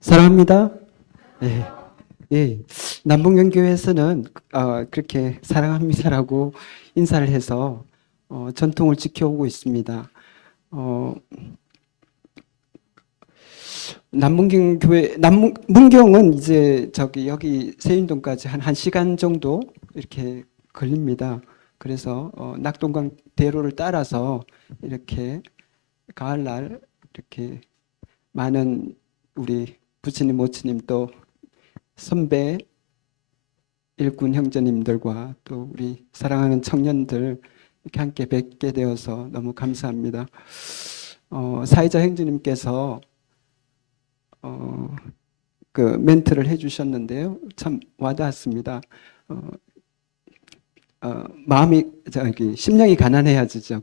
사랑합니다. 예, 예. 남북연교회에서는 그렇게 사랑합니다라고 인사를 해서 전통을 지켜오고 있습니다. 어, 문경은 이제 여기 세인동까지 한 1시간 정도 이렇게 걸립니다. 그래서 낙동강 대로를 따라서 이렇게 가을날 이렇게 많은 우리 부처님, 모처님 또 선배 일꾼 형제님들과 또 우리 사랑하는 청년들 이렇게 함께 뵙게 되어서 너무 감사합니다. 사회자 형제님께서 어, 그 멘트를 해주셨는데요. 참 와닿았습니다. 어, 심령이 가난해야지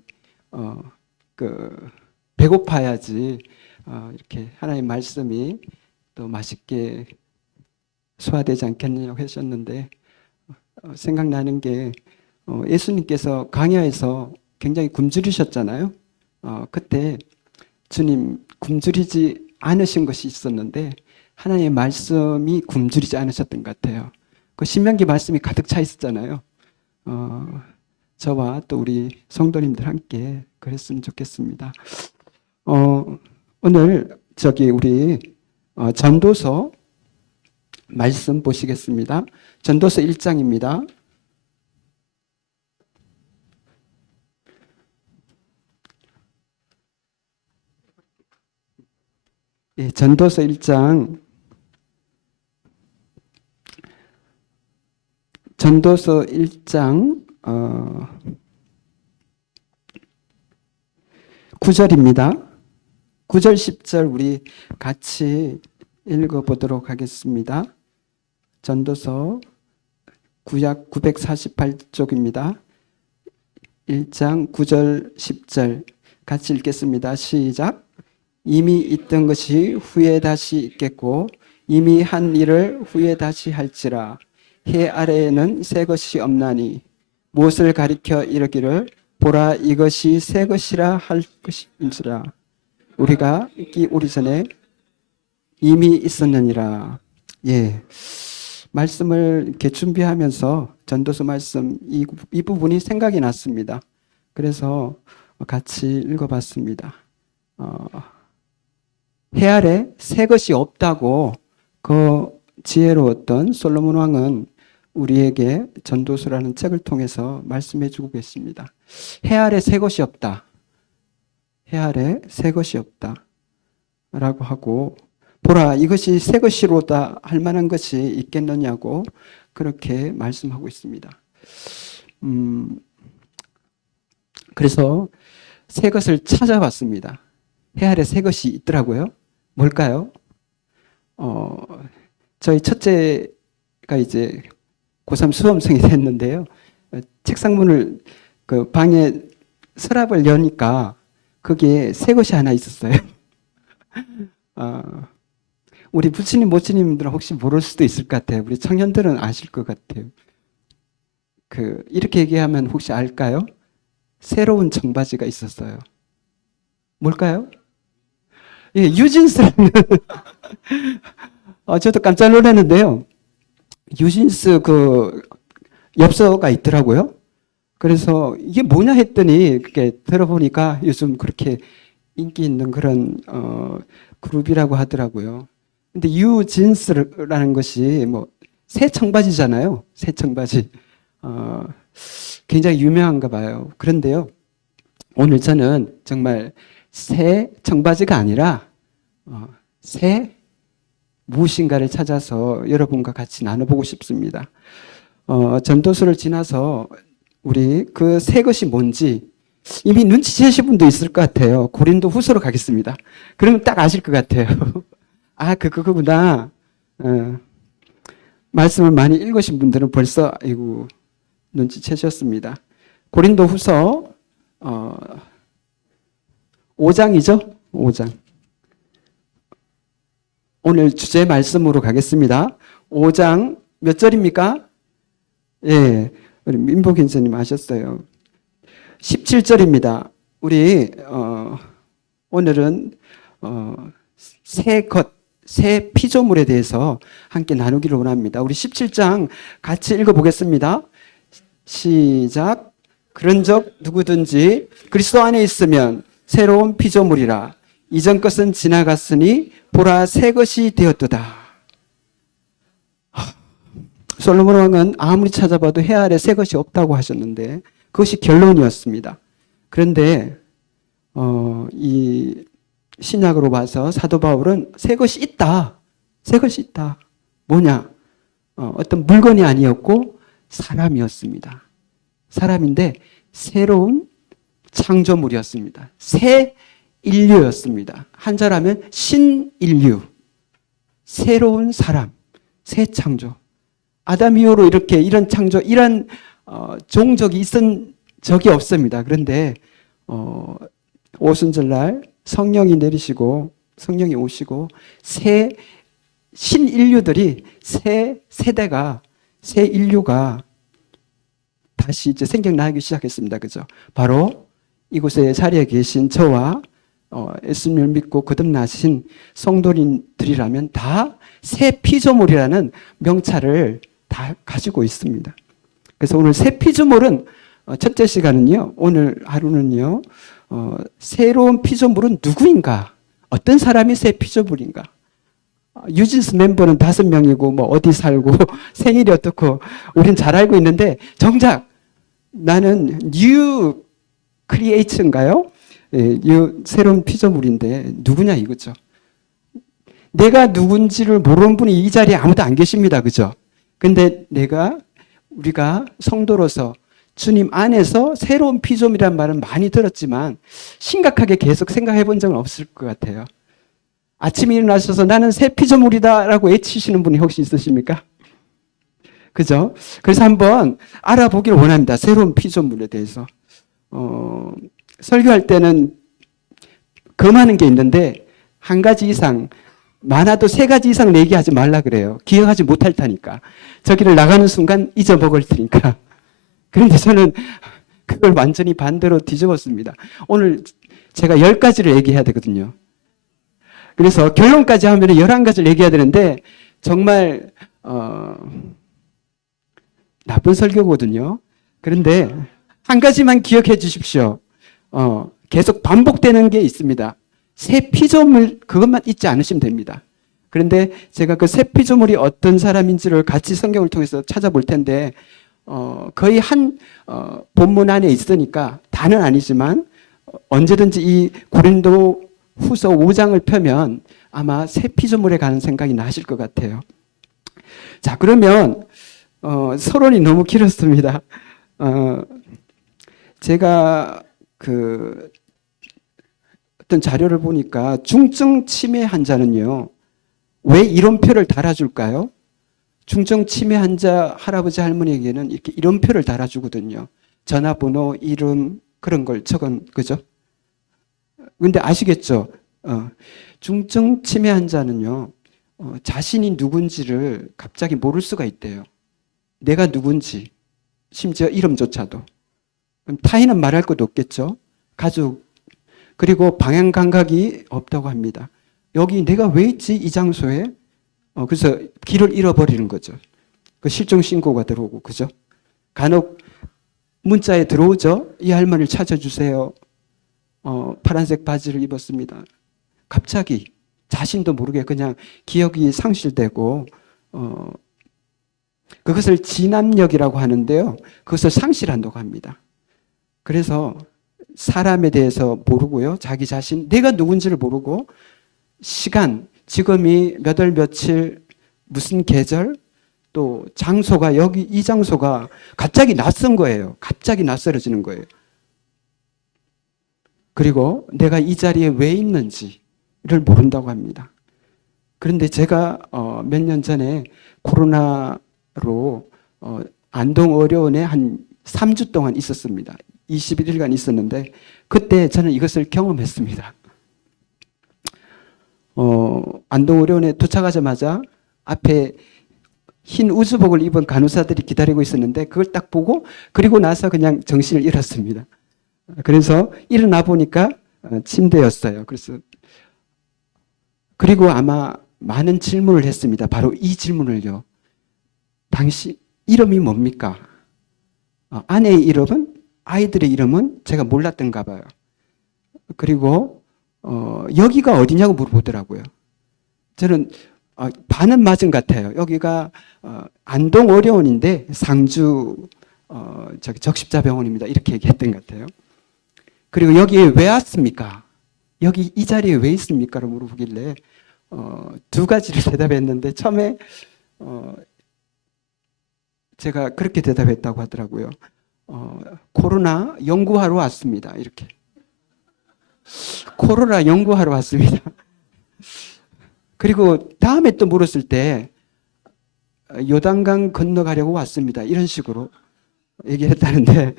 어, 그 배고파야지 이렇게 하나님의 말씀이 또 맛있게 소화되지 않겠느냐고 하셨는데 생각나는 게 예수님께서 광야에서 굉장히 굶주리셨잖아요. 그때 주님 굶주리지 않으신 것이 있었는데 하나님의 말씀이 굶주리지 않으셨던 것 같아요. 그 신명기 말씀이 가득 차 있었잖아요. 어, 저와 또 우리 성도님들 함께 그랬으면 좋겠습니다. 오늘 우리 전도서 말씀 보시겠습니다. 전도서 1장입니다. 예, 전도서 1장, 전도서 1장 9절입니다. 9절, 10절 우리 같이 읽어보도록 하겠습니다. 전도서 구약 948쪽입니다. 1장 9절, 10절 같이 읽겠습니다. 시작. 이미 있던 것이 후에 다시 있겠고 이미 한 일을 후에 다시 할지라. 해 아래에는 새 것이 없나니 무엇을 가리켜 이르기를 보라 이것이 새 것이라 할 것인지라. 우리가 있기 오리 전에 이미 있었느니라. 예. 말씀을 이렇게 준비하면서 전도서 말씀 이 부분이 생각이 났습니다. 그래서 같이 읽어봤습니다. 해 아래 새 것이 없다고 그 지혜로웠던 솔로몬 왕은 우리에게 전도서라는 책을 통해서 말씀해 주고 계십니다. 해 아래 새 것이 없다. 해 아래 새 것이 없다. 라고 하고 보라 이것이 새 것이로다 할 만한 것이 있겠느냐고 그렇게 말씀하고 있습니다. 그래서 새 것을 찾아봤습니다. 해 아래 새 것이 있더라고요. 뭘까요? 저희 첫째가 이제 고3 수험생이 됐는데요. 책상문을 그 방에 서랍을 여니까 거기에 새 것이 하나 있었어요. 우리 부처님, 모처님들은 혹시 모를 수도 있을 것 같아요. 우리 청년들은 아실 것 같아요. 이렇게 얘기하면 혹시 알까요? 새로운 청바지가 있었어요. 뭘까요? 예, 유진스. 저도 깜짝 놀랐는데요. 유진스 그 엽서가 있더라고요. 그래서 이게 뭐냐 했더니 그게 들어보니까 요즘 그렇게 인기 있는 그런 그룹이라고 하더라고요. 근데 유진스라는 것이 뭐 새 청바지잖아요. 새 청바지. 어, 굉장히 유명한가 봐요. 그런데요. 오늘 저는 정말 새 청바지가 아니라 새 무엇인가를 찾아서 여러분과 같이 나눠보고 싶습니다. 전도서를 지나서 우리 그 새 것이 뭔지 이미 눈치채신 분도 있을 것 같아요. 고린도 후서로 가겠습니다. 그러면 딱 아실 것 같아요. 아, 그거구나. 말씀을 많이 읽으신 분들은 벌써 아이고 눈치채셨습니다. 고린도 후서 5장이죠? 5장. 오늘 주제 말씀으로 가겠습니다. 5장 몇 절입니까? 예, 우리 민복 인사님 하셨어요. 17절입니다. 우리 오늘은 새 것, 새 피조물에 대해서 함께 나누기를 원합니다. 우리 17장 같이 읽어보겠습니다. 시작. 그런즉 누구든지 그리스도 안에 있으면 새로운 피조물이라. 이전 것은 지나갔으니 보라 새 것이 되었도다. 솔로몬 왕은 아무리 찾아봐도 해 아래 새 것이 없다고 하셨는데 그것이 결론이었습니다. 그런데 이 신약으로 봐서 사도 바울은 새 것이 있다. 새 것이 있다. 뭐냐? 어떤 물건이 아니었고 사람이었습니다. 사람인데 새로운 창조물이었습니다. 새 인류였습니다. 한자라면 신인류. 새로운 사람, 새 창조. 아담 이후로 이렇게 이런 창조, 이런 종족이 있은 적이 없습니다. 그런데 오순절날 성령이 내리시고 성령이 오시고 새 신인류들이 새 세대가 새 인류가 다시 이제 생겨나기 시작했습니다. 그죠? 바로 이곳에 자리에 계신 저와 예수님을 믿고 거듭나신 성도님들이라면 다 새 피조물이라는 명찰을 다 가지고 있습니다. 그래서 오늘 새 피조물은 첫째 시간은요. 오늘 하루는요. 새로운 피조물은 누구인가? 어떤 사람이 새 피조물인가? 뉴진스 멤버는 5명이고 뭐 어디 살고 생일이 어떻고 우린 잘 알고 있는데 정작 나는 뉴 크리에이츠인가요? 예, 새로운 피조물인데 누구냐 이거죠. 내가 누군지를 모르는 분이 이 자리에 아무도 안 계십니다. 그죠? 근데 우리가 성도로서 주님 안에서 새로운 피조물이란 말은 많이 들었지만 심각하게 계속 생각해 본 적은 없을 것 같아요. 아침에 일어나셔서 나는 새 피조물이다라고 외치시는 분이 혹시 있으십니까? 그죠? 그래서 한번 알아보기를 원합니다. 새로운 피조물에 대해서. 설교할 때는 금하는 게 있는데 한 가지 이상 많아도 3가지 이상 얘기하지 말라 그래요. 기억하지 못할 테니까. 저기를 나가는 순간 잊어먹을 테니까. 그런데 저는 그걸 완전히 반대로 뒤집었습니다. 오늘 제가 10가지를 얘기해야 되거든요. 그래서 결론까지 하면 11가지를 얘기해야 되는데 정말 나쁜 설교거든요. 그런데 한 가지만 기억해 주십시오. 계속 반복되는 게 있습니다. 새 피조물 그것만 잊지 않으시면 됩니다. 그런데 제가 그 새 피조물이 어떤 사람인지를 같이 성경을 통해서 찾아볼 텐데 거의 한 본문 안에 있으니까 다는 아니지만 언제든지 이 고린도 후서 5장을 펴면 아마 새 피조물에 가는 생각이 나실 것 같아요. 자, 그러면 서론이 너무 길었습니다. 제가 어떤 자료를 보니까 중증 치매 환자는요, 왜 이름표를 달아줄까요? 중증 치매 환자 할아버지 할머니에게는 이렇게 이름표를 달아주거든요. 전화번호, 이름 그런 걸 그죠? 근데 아시겠죠? 중증 치매 환자는요, 자신이 누군지를 갑자기 모를 수가 있대요. 내가 누군지, 심지어 이름조차도. 타인은 말할 것도 없겠죠? 가족, 그리고 방향 감각이 없다고 합니다. 여기 내가 왜 있지? 이 장소에? 그래서 길을 잃어버리는 거죠. 그 실종 신고가 들어오고, 그죠? 간혹 문자에 들어오죠? 이 할머니를 찾아주세요. 파란색 바지를 입었습니다. 갑자기 자신도 모르게 그냥 기억이 상실되고, 그것을 진압력이라고 하는데요. 그것을 상실한다고 합니다. 그래서 사람에 대해서 모르고요. 자기 자신, 내가 누군지를 모르고 시간, 지금이 몇 월 며칠, 무슨 계절, 또 장소가 여기 이 장소가 갑자기 낯선 거예요. 갑자기 낯설어지는 거예요. 그리고 내가 이 자리에 왜 있는지를 모른다고 합니다. 그런데 제가 몇 년 전에 코로나로 안동의료원에 한 3주 동안 있었습니다. 21일간 있었는데 그때 저는 이것을 경험했습니다. 안동의료원에 도착하자마자 앞에 흰 우주복을 입은 간호사들이 기다리고 있었는데 그걸 딱 보고 그리고 나서 그냥 정신을 잃었습니다. 그래서 일어나 보니까 침대였어요. 그리고 아마 많은 질문을 했습니다. 바로 이 질문을요. 당신 이름이 뭡니까? 아내의 이름은, 아이들의 이름은 제가 몰랐던가 봐요. 그리고 여기가 어디냐고 물어보더라고요. 저는 반은 맞은 것 같아요. 여기가 안동 의료원인데 상주 저기 적십자병원입니다. 이렇게 얘기했던 것 같아요. 그리고 여기에 왜 왔습니까? 여기 이 자리에 왜 있습니까? 라고 물어보길래 두 가지를 대답했는데 처음에 제가 그렇게 대답했다고 하더라고요. 코로나 연구하러 왔습니다. 이렇게. 코로나 연구하러 왔습니다. 그리고 다음에 또 물었을 때 요단강 건너가려고 왔습니다. 이런 식으로 얘기했다는데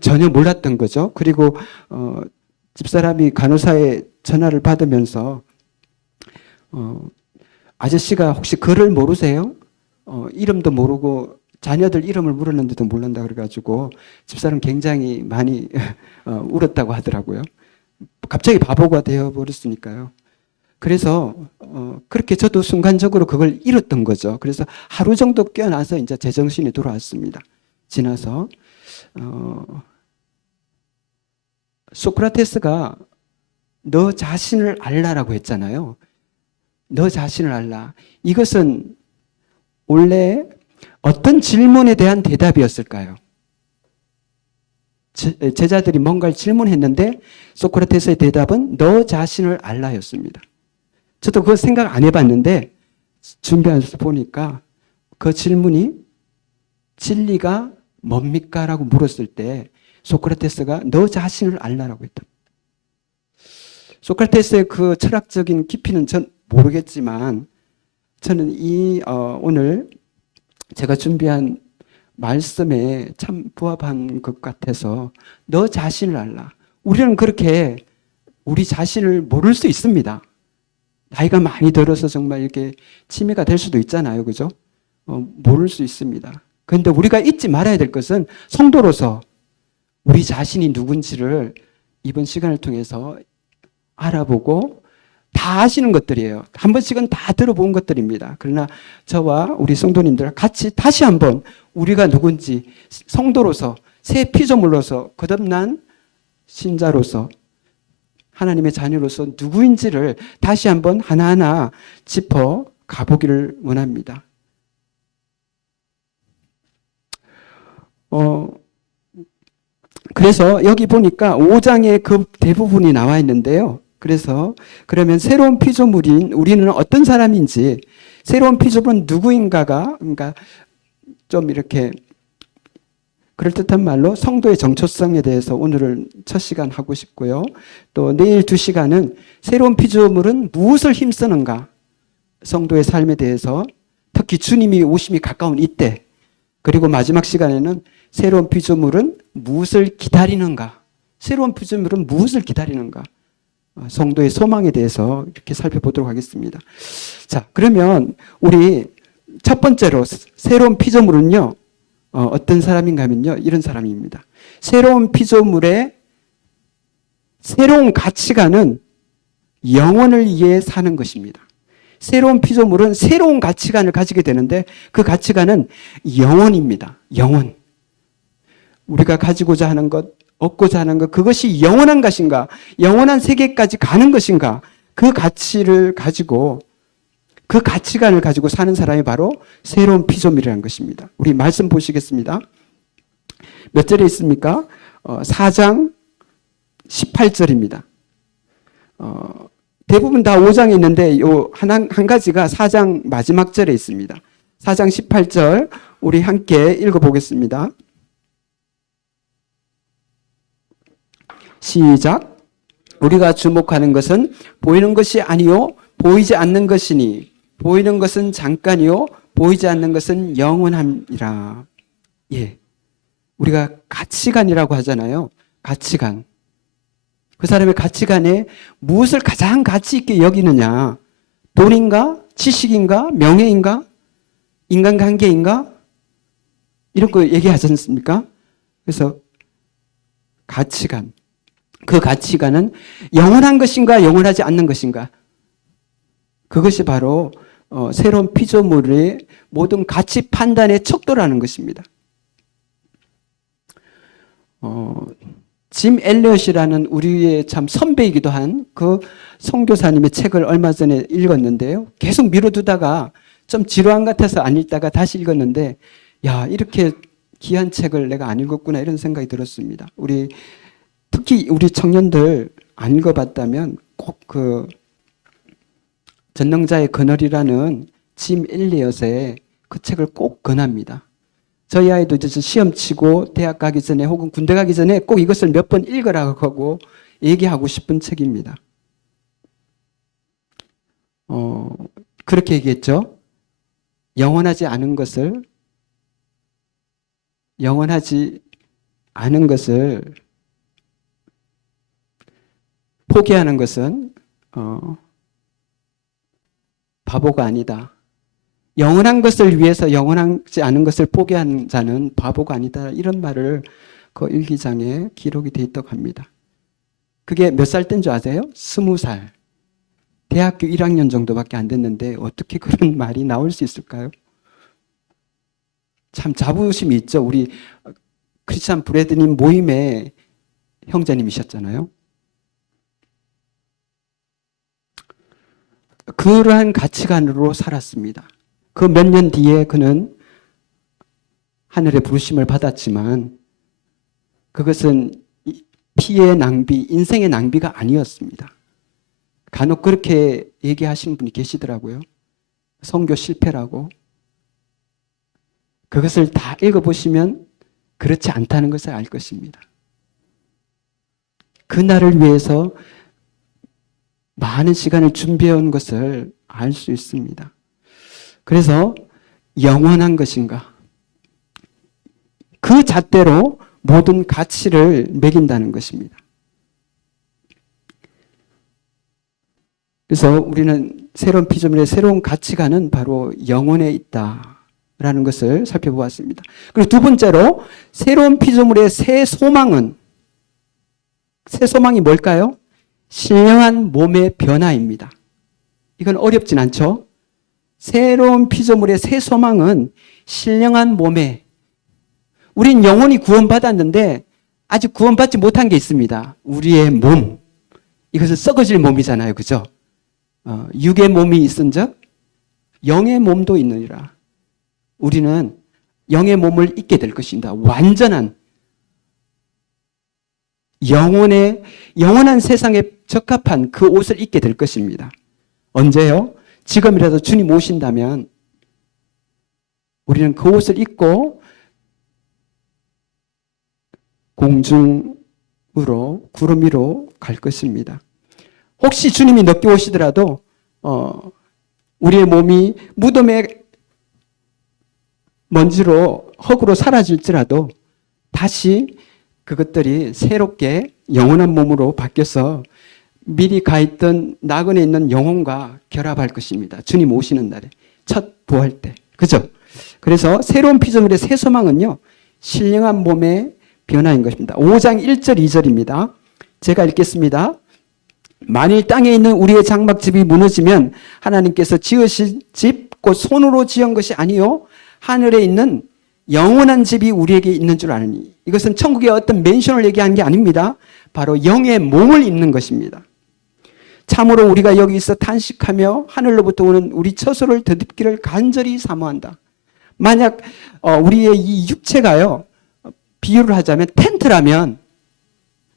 전혀 몰랐던 거죠. 그리고 집사람이 간호사의 전화를 받으면서 아저씨가 혹시 글을 모르세요? 이름도 모르고 자녀들 이름을 물었는데도 모른다 그래가지고 집사람 굉장히 많이 울었다고 하더라고요. 갑자기 바보가 되어버렸으니까요. 그래서 그렇게 저도 순간적으로 그걸 잃었던 거죠. 그래서 하루 정도 깨어나서 이제 제정신이 돌아왔습니다. 지나서 소크라테스가 너 자신을 알라라고 했잖아요. 너 자신을 알라. 이것은 원래 어떤 질문에 대한 대답이었을까요? 제자들이 뭔가를 질문했는데 소크라테스의 대답은 너 자신을 알라였습니다. 저도 그거 생각 안 해봤는데 준비해서 보니까 그 질문이 진리가 뭡니까? 라고 물었을 때 소크라테스가 너 자신을 알라라고 했다. 소크라테스의 그 철학적인 깊이는 전 모르겠지만 저는 오늘 제가 준비한 말씀에 참 부합한 것 같아서 너 자신을 알라. 우리는 그렇게 우리 자신을 모를 수 있습니다. 나이가 많이 들어서 정말 이렇게 치매가 될 수도 있잖아요. 그죠? 모를 수 있습니다. 그런데 우리가 잊지 말아야 될 것은 성도로서 우리 자신이 누군지를 이번 시간을 통해서 알아보고 다 아시는 것들이에요. 한 번씩은 다 들어본 것들입니다. 그러나 저와 우리 성도님들 같이 다시 한번 우리가 누군지 성도로서 새 피조물로서 거듭난 신자로서 하나님의 자녀로서 누구인지를 다시 한번 하나하나 짚어 가보기를 원합니다. 그래서 여기 보니까 5장에 그 대부분이 나와 있는데요. 그래서 그러면 새로운 피조물인 우리는 어떤 사람인지, 새로운 피조물은 누구인가가, 그러니까 좀 이렇게 그럴듯한 말로 성도의 정초성에 대해서 오늘은 첫 시간 하고 싶고요. 또 내일 2시간은 새로운 피조물은 무엇을 힘쓰는가, 성도의 삶에 대해서 특히 주님이 오심이 가까운 이때, 그리고 마지막 시간에는 새로운 피조물은 무엇을 기다리는가, 새로운 피조물은 무엇을 기다리는가, 성도의 소망에 대해서 이렇게 살펴보도록 하겠습니다. 자, 그러면 우리 첫 번째로 새로운 피조물은요, 어떤 사람인가 하면요, 이런 사람입니다. 새로운 피조물의 새로운 가치관은 영혼을 위해 사는 것입니다. 새로운 피조물은 새로운 가치관을 가지게 되는데 그 가치관은 영혼입니다. 영혼. 우리가 가지고자 하는 것, 얻고자 하는 것, 그것이 영원한 것인가, 영원한 세계까지 가는 것인가, 그 가치를 가지고, 그 가치관을 가지고 사는 사람이 바로 새로운 피조물이라는 것입니다. 우리 말씀 보시겠습니다. 몇 절에 있습니까? 4장 18절입니다. 대부분 다 5장에 있는데 한 가지가 4장 마지막 절에 있습니다. 4장 18절 우리 함께 읽어보겠습니다. 시작. 우리가 주목하는 것은 보이는 것이 아니요 보이지 않는 것이니 보이는 것은 잠깐이요 보이지 않는 것은 영원함이라. 예, 우리가 가치관이라고 하잖아요. 가치관. 그 사람의 가치관에 무엇을 가장 가치 있게 여기느냐. 돈인가? 지식인가? 명예인가? 인간관계인가? 이런 거 얘기하지 않습니까? 그래서 가치관. 그 가치관은 영원한 것인가 영원하지 않는 것인가. 그것이 바로 새로운 피조물의 모든 가치 판단의 척도라는 것입니다. 짐 엘리엇이라는 우리의 참 선배이기도 한 그 선교사님의 책을 얼마 전에 읽었는데요. 계속 미뤄두다가 좀 지루한 것 같아서 안 읽다가 다시 읽었는데, 야, 이렇게 귀한 책을 내가 안 읽었구나 이런 생각이 들었습니다. 특히 우리 청년들 안 읽어봤다면 꼭 그 전능자의 그늘이라는 짐 엘리엇의 그 책을 꼭 권합니다. 저희 아이도 이제 시험 치고 대학 가기 전에 혹은 군대 가기 전에 꼭 이것을 몇 번 읽으라고 하고 얘기하고 싶은 책입니다. 그렇게 얘기했죠. 영원하지 않은 것을 포기하는 것은 바보가 아니다. 영원한 것을 위해서 영원하지 않은 것을 포기한 자는 바보가 아니다. 이런 말을 그 일기장에 기록이 돼 있다고 합니다. 그게 몇 살 때인 줄 아세요? 20살. 대학교 1학년 정도밖에 안 됐는데 어떻게 그런 말이 나올 수 있을까요? 참 자부심이 있죠. 우리 크리스찬 브래드님 모임의 형제님이셨잖아요. 그러한 가치관으로 살았습니다. 그 몇 년 뒤에 그는 하늘의 부르심을 받았지만 그것은 피의 낭비, 인생의 낭비가 아니었습니다. 간혹 그렇게 얘기하시는 분이 계시더라고요. 선교 실패라고. 그것을 다 읽어보시면 그렇지 않다는 것을 알 것입니다. 그날을 위해서 많은 시간을 준비해온 것을 알 수 있습니다. 그래서 영원한 것인가? 그 잣대로 모든 가치를 매긴다는 것입니다. 그래서 우리는 새로운 피조물의 새로운 가치관은 바로 영혼에 있다라는 것을 살펴보았습니다. 그리고 두 번째로 새로운 피조물의 새 소망이 뭘까요? 신령한 몸의 변화입니다. 이건 어렵진 않죠? 새로운 피조물의 새 소망은 신령한 몸에, 우린 영혼이 구원받았는데 아직 구원받지 못한 게 있습니다. 우리의 몸. 이것은 썩어질 몸이잖아요. 그죠? 육의 몸이 있은즉 영의 몸도 있느니라. 우리는 영의 몸을 입게 될 것입니다. 완전한 영원한 세상에 적합한 그 옷을 입게 될 것입니다. 언제요? 지금이라도 주님 오신다면 우리는 그 옷을 입고 공중으로 구름 위로 갈 것입니다. 혹시 주님이 늦게 오시더라도 우리의 몸이 무덤의 먼지로 흙으로 사라질지라도 다시 그것들이 새롭게 영원한 몸으로 바뀌어서 미리 가 있던 나그네 있는 영혼과 결합할 것입니다. 주님 오시는 날에 첫 부활 때. 그죠? 그래서 새로운 피조물의 새 소망은요. 신령한 몸의 변화인 것입니다. 5장 1절 2절입니다. 제가 읽겠습니다. 만일 땅에 있는 우리의 장막집이 무너지면 하나님께서 지으신 집 곧 손으로 지은 것이 아니요 하늘에 있는 영원한 집이 우리에게 있는 줄 아느니. 이것은 천국의 어떤 맨션을 얘기하는 게 아닙니다. 바로 영의 몸을 입는 것입니다. 참으로 우리가 여기서 탄식하며 하늘로부터 오는 우리 처소를 더듬기를 간절히 사모한다. 만약 우리의 이 육체가요 비유를 하자면 텐트라면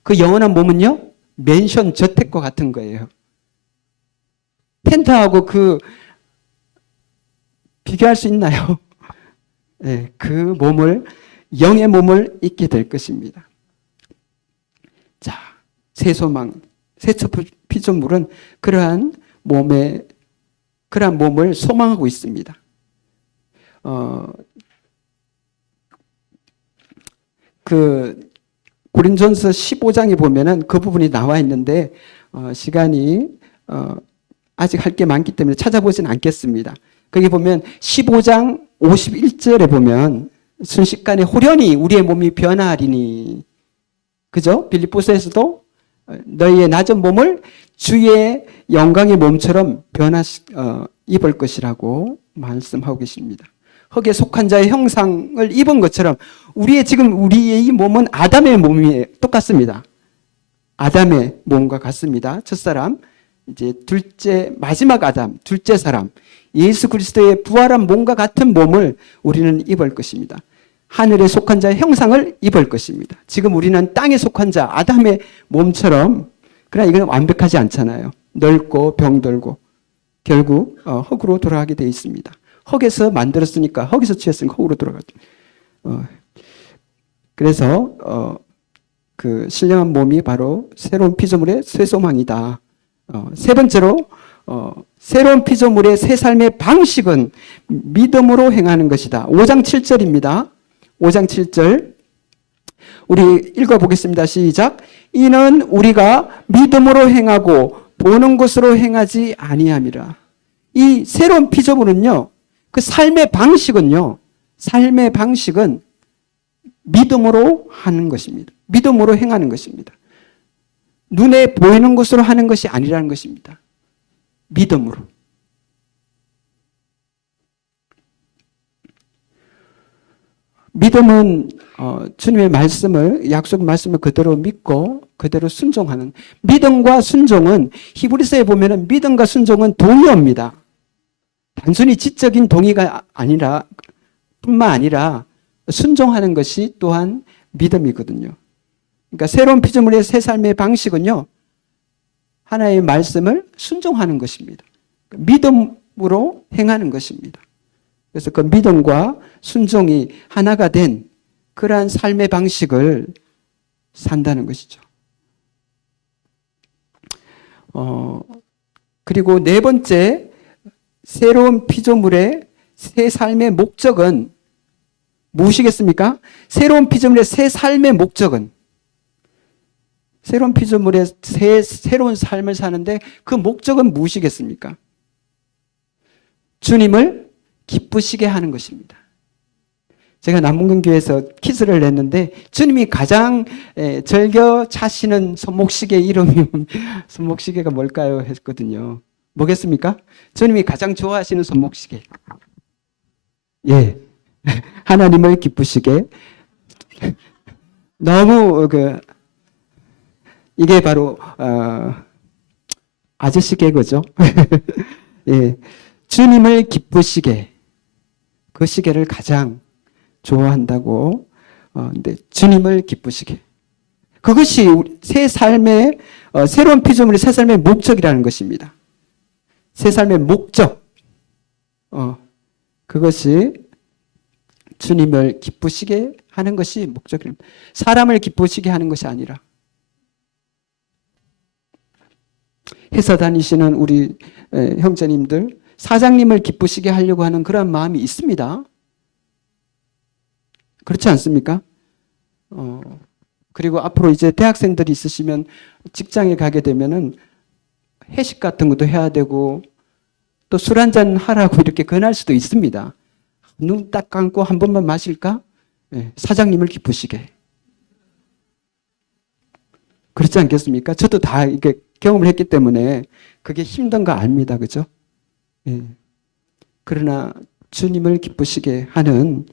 그 영원한 몸은요 맨션 저택과 같은 거예요. 텐트하고 비교할 수 있나요? 네, 그 영의 몸을 입게 될 것입니다. 자, 새 소망, 새 피조물은 그러한 몸을 소망하고 있습니다. 고린전서 15장에 보면은 그 부분이 나와 있는데 시간이 아직 할 게 많기 때문에 찾아보진 않겠습니다. 거기 보면 15장 51절에 보면 순식간에 호련히 우리의 몸이 변화하리니, 그죠? 빌립보서에서도 너희의 낮은 몸을 주의 영광의 몸처럼 입을 것이라고 말씀하고 계십니다. 흙에 속한 자의 형상을 입은 것처럼 우리의 이 몸은 아담의 몸이 똑같습니다. 아담의 몸과 같습니다. 첫사람, 이제 마지막 아담, 둘째 사람, 예수 그리스도의 부활한 몸과 같은 몸을 우리는 입을 것입니다. 하늘에 속한 자의 형상을 입을 것입니다. 지금 우리는 땅에 속한 자, 아담의 몸처럼, 그러나 이건 완벽하지 않잖아요. 넓고 병들고 결국 흙으로 돌아가게 되어 있습니다. 흙에서 만들었으니까, 흙에서 취했으니까 흙으로 돌아가죠. 그래서 그 신령한 몸이 바로 새로운 피조물의 새 소망이다. 세 번째로 새로운 피조물의 새 삶의 방식은 믿음으로 행하는 것이다. 5장 7절입니다. 5장 7절 우리 읽어보겠습니다. 시작. 이는 우리가 믿음으로 행하고 보는 것으로 행하지 아니함이라. 이 새로운 피조물은요, 그 삶의 방식은 믿음으로 하는 것입니다. 믿음으로 행하는 것입니다. 눈에 보이는 것으로 하는 것이 아니라는 것입니다. 믿음으로. 믿음은 주님의 말씀을, 약속 말씀을 그대로 믿고 그대로 순종하는, 믿음과 순종은 히브리서에 보면은 믿음과 순종은 동의어입니다. 단순히 지적인 동의가 뿐만 아니라 순종하는 것이 또한 믿음이거든요. 그러니까 새로운 피조물의 새 삶의 방식은요, 하나님의 말씀을 순종하는 것입니다. 믿음으로 행하는 것입니다. 그래서 그 믿음과 순종이 하나가 된 그러한 삶의 방식을 산다는 것이죠. 그리고 네 번째, 새로운 피조물의 새 삶의 목적은 무엇이겠습니까? 새로운 피조물의 새 삶의 목적은, 새로운 피조물의 새로운 삶을 사는데 그 목적은 무엇이겠습니까? 주님을 기쁘시게 하는 것입니다. 제가 남문경교회에서 퀴즈를 냈는데 주님이 가장 즐겨 차시는 손목시계 이름이 손목시계가 뭘까요? 했거든요. 뭐겠습니까? 주님이 가장 좋아하시는 손목시계. 예. 하나님을 기쁘시게. 너무 이게 바로 아저씨 개그죠. 예. 주님을 기쁘시게. 그 시계를 가장 좋아한다고. 근데 주님을 기쁘시게. 그것이 새 삶의 새로운 피조물의 새 삶의 목적이라는 것입니다. 새 삶의 목적. 그것이 주님을 기쁘시게 하는 것이 목적입니다. 사람을 기쁘시게 하는 것이 아니라. 회사 다니시는 우리 형제님들, 사장님을 기쁘시게 하려고 하는 그런 마음이 있습니다. 그렇지 않습니까? 그리고 앞으로 이제 대학생들이 있으시면 직장에 가게 되면은 회식 같은 것도 해야 되고 또 술 한잔 하라고 이렇게 권할 수도 있습니다. 눈 딱 감고 한 번만 마실까? 네, 사장님을 기쁘시게. 그렇지 않겠습니까? 저도 다 이렇게 경험을 했기 때문에 그게 힘든 거 압니다. 그죠? 네. 그러나 주님을 기쁘시게 하는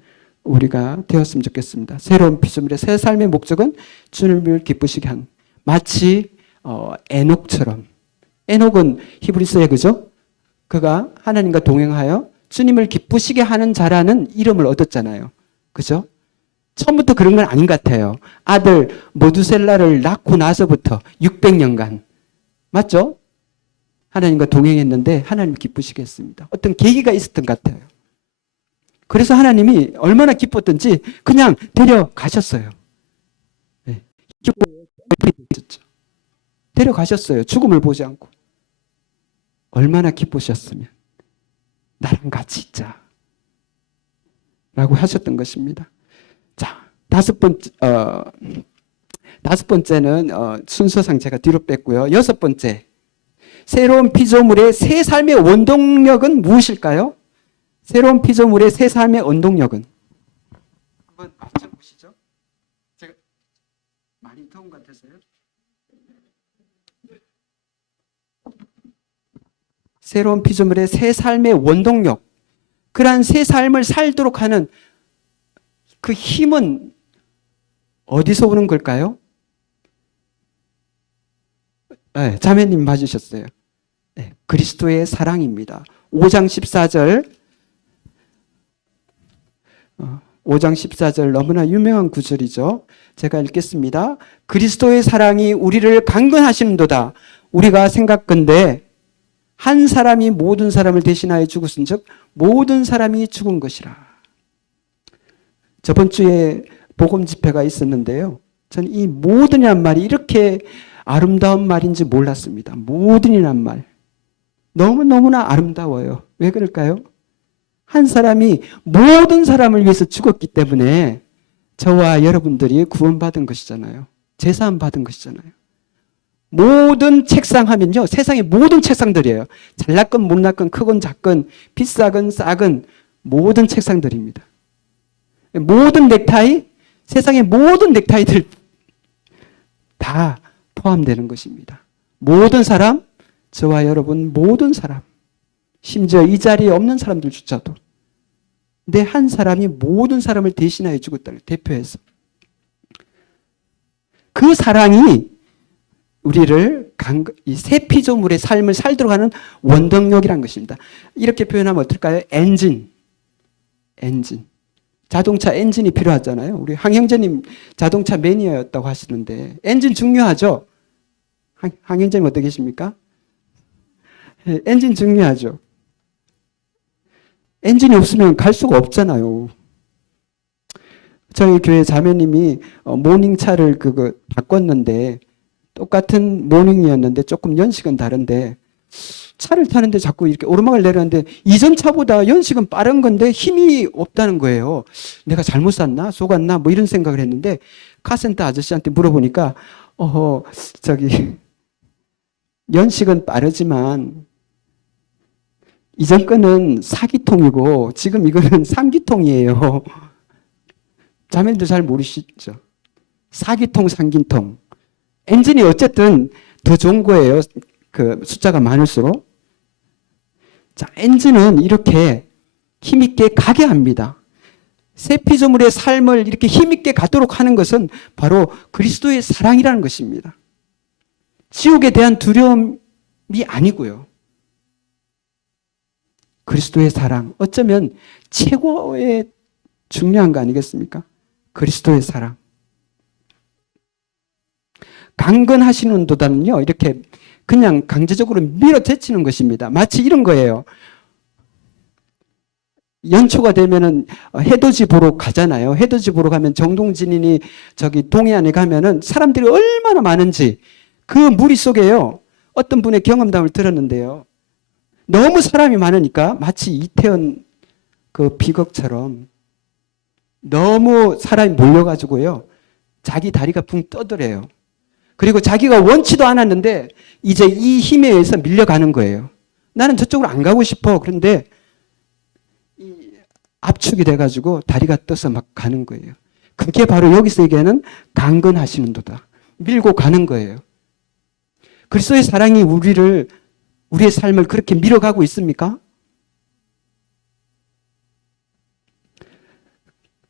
우리가 되었으면 좋겠습니다. 새로운 피조물의 새 삶의 목적은 주님을 기쁘시게 한, 마치 에녹처럼. 에녹은 히브리서에 그죠? 그가 하나님과 동행하여 주님을 기쁘시게 하는 자라는 이름을 얻었잖아요. 그죠? 처음부터 그런 건 아닌 것 같아요. 아들 모두셀라를 낳고 나서부터 600년간. 맞죠? 하나님과 동행했는데 하나님 기쁘시게 했습니다. 어떤 계기가 있었던 것 같아요. 그래서 하나님이 얼마나 기뻤던지 그냥 데려가셨어요. 네. 데려가셨어요. 죽음을 보지 않고. 얼마나 기쁘셨으면 나랑 같이 있자 라고 하셨던 것입니다. 자, 다섯 번째는 순서상 제가 뒤로 뺐고요. 여섯 번째, 새로운 피조물의 새 삶의 원동력은 무엇일까요? 새로운 피조물의 새 삶의 원동력은, 한번 맞춰보시죠. 제가 많이 더운 것 같아서요. 새로운 피조물의 새 삶의 원동력, 그러한 새 삶을 살도록 하는 그 힘은 어디서 오는 걸까요? 네, 자매님 맞으셨어요. 네, 그리스도의 사랑입니다. 5장 14절 5장 14절 너무나 유명한 구절이죠. 제가 읽겠습니다. 그리스도의 사랑이 우리를 강건하시는도다. 우리가 생각건대 한 사람이 모든 사람을 대신하여 죽었은 즉 모든 사람이 죽은 것이라. 저번 주에 복음 집회가 있었는데요. 저는 이 모든이란 말이 이렇게 아름다운 말인지 몰랐습니다. 모든이란 말. 너무너무나 아름다워요. 왜 그럴까요? 한 사람이 모든 사람을 위해서 죽었기 때문에 저와 여러분들이 구원받은 것이잖아요. 제사함 받은 것이잖아요. 모든 책상 하면요. 세상의 모든 책상들이에요. 잘났건 못났건 크건 작건 비싸건 싸건 모든 책상들입니다. 모든 넥타이, 세상의 모든 넥타이들 다 포함되는 것입니다. 모든 사람, 저와 여러분 모든 사람, 심지어 이 자리에 없는 사람들조차도 내 한 사람이 모든 사람을 대신하여 죽었다를 대표해서 그 사랑이 우리를 이 새 피조물의 삶을 살도록 하는 원동력이란 것입니다. 이렇게 표현하면 어떨까요? 엔진. 자동차 엔진이 필요하잖아요. 우리 황형제님 자동차 매니아였다고 하시는데 엔진 중요하죠? 황형제님 어떻게 계십니까? 엔진 중요하죠. 엔진이 없으면 갈 수가 없잖아요. 저희 교회 자매님이 모닝차를 바꿨는데 똑같은 모닝이었는데 조금 연식은 다른데 차를 타는데 자꾸 이렇게 오르막을 내렸는데 이전 차보다 연식은 빠른 건데 힘이 없다는 거예요. 내가 잘못 샀나? 속았나? 뭐 이런 생각을 했는데 카센터 아저씨한테 물어보니까 연식은 빠르지만 이전 거는 4기통이고 지금 이거는 3기통이에요. 자매님도 잘 모르시죠? 4기통, 3기통. 엔진이 어쨌든 더 좋은 거예요. 그 숫자가 많을수록. 자, 엔진은 이렇게 힘있게 가게 합니다. 새 피조물의 삶을 이렇게 힘있게 가도록 하는 것은 바로 그리스도의 사랑이라는 것입니다. 지옥에 대한 두려움이 아니고요. 그리스도의 사랑, 어쩌면 최고의 중요한 거 아니겠습니까? 그리스도의 사랑. 강건하시는도다는요, 이렇게 그냥 강제적으로 밀어제치는 것입니다. 마치 이런 거예요. 연초가 되면은 해돋이 보러 가잖아요. 해돋이 보러 가면 정동진인이 저기 동해안에 가면은 사람들이 얼마나 많은지 그 무리 속에요. 어떤 분의 경험담을 들었는데요. 너무 사람이 많으니까 마치 이태원 그 비극처럼 너무 사람이 몰려가지고요. 자기 다리가 붕 떠더래요. 그리고 자기가 원치도 않았는데 이제 이 힘에 의해서 밀려가는 거예요. 나는 저쪽으로 안 가고 싶어. 그런데 압축이 돼가지고 다리가 떠서 막 가는 거예요. 그게 바로 여기서 얘기하는 강건하시는도다. 밀고 가는 거예요. 그리스도의 사랑이 우리의 삶을 그렇게 밀어가고 있습니까?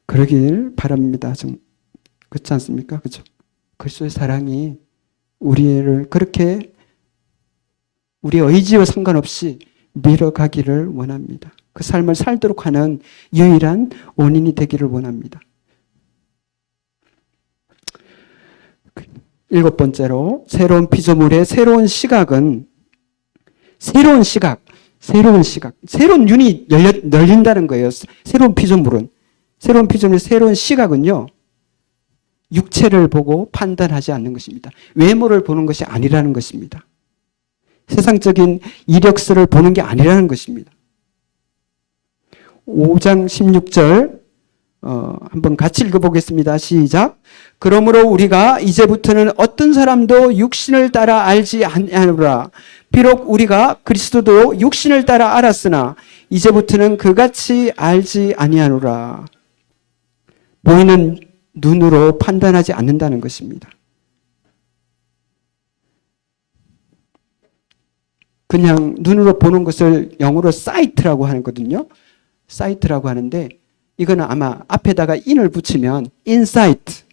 그러길 바랍니다. 좀 그렇지 않습니까? 그렇죠? 그리스도의 사랑이 우리를 그렇게 우리의 의지와 상관없이 밀어가기를 원합니다. 그 삶을 살도록 하는 유일한 원인이 되기를 원합니다. 7번째로 새로운 피조물의 새로운 시각은 새로운 눈이 열린다는 거예요. 새로운 피조물의 새로운 시각은요. 육체를 보고 판단하지 않는 것입니다. 외모를 보는 것이 아니라는 것입니다. 세상적인 이력서를 보는 게 아니라는 것입니다. 5장 16절 한번 같이 읽어보겠습니다. 시작. 그러므로 우리가 이제부터는 어떤 사람도 육신을 따라 알지 아니하노라. 비록 우리가 그리스도도 육신을 따라 알았으나 이제부터는 그같이 알지 아니하노라. 보이는 눈으로 판단하지 않는다는 것입니다. 그냥 눈으로 보는 것을 영어로 사이트라고 하거든요. 사이트라고 하는데 이거는 아마 앞에다가 in을 붙이면 인사이트,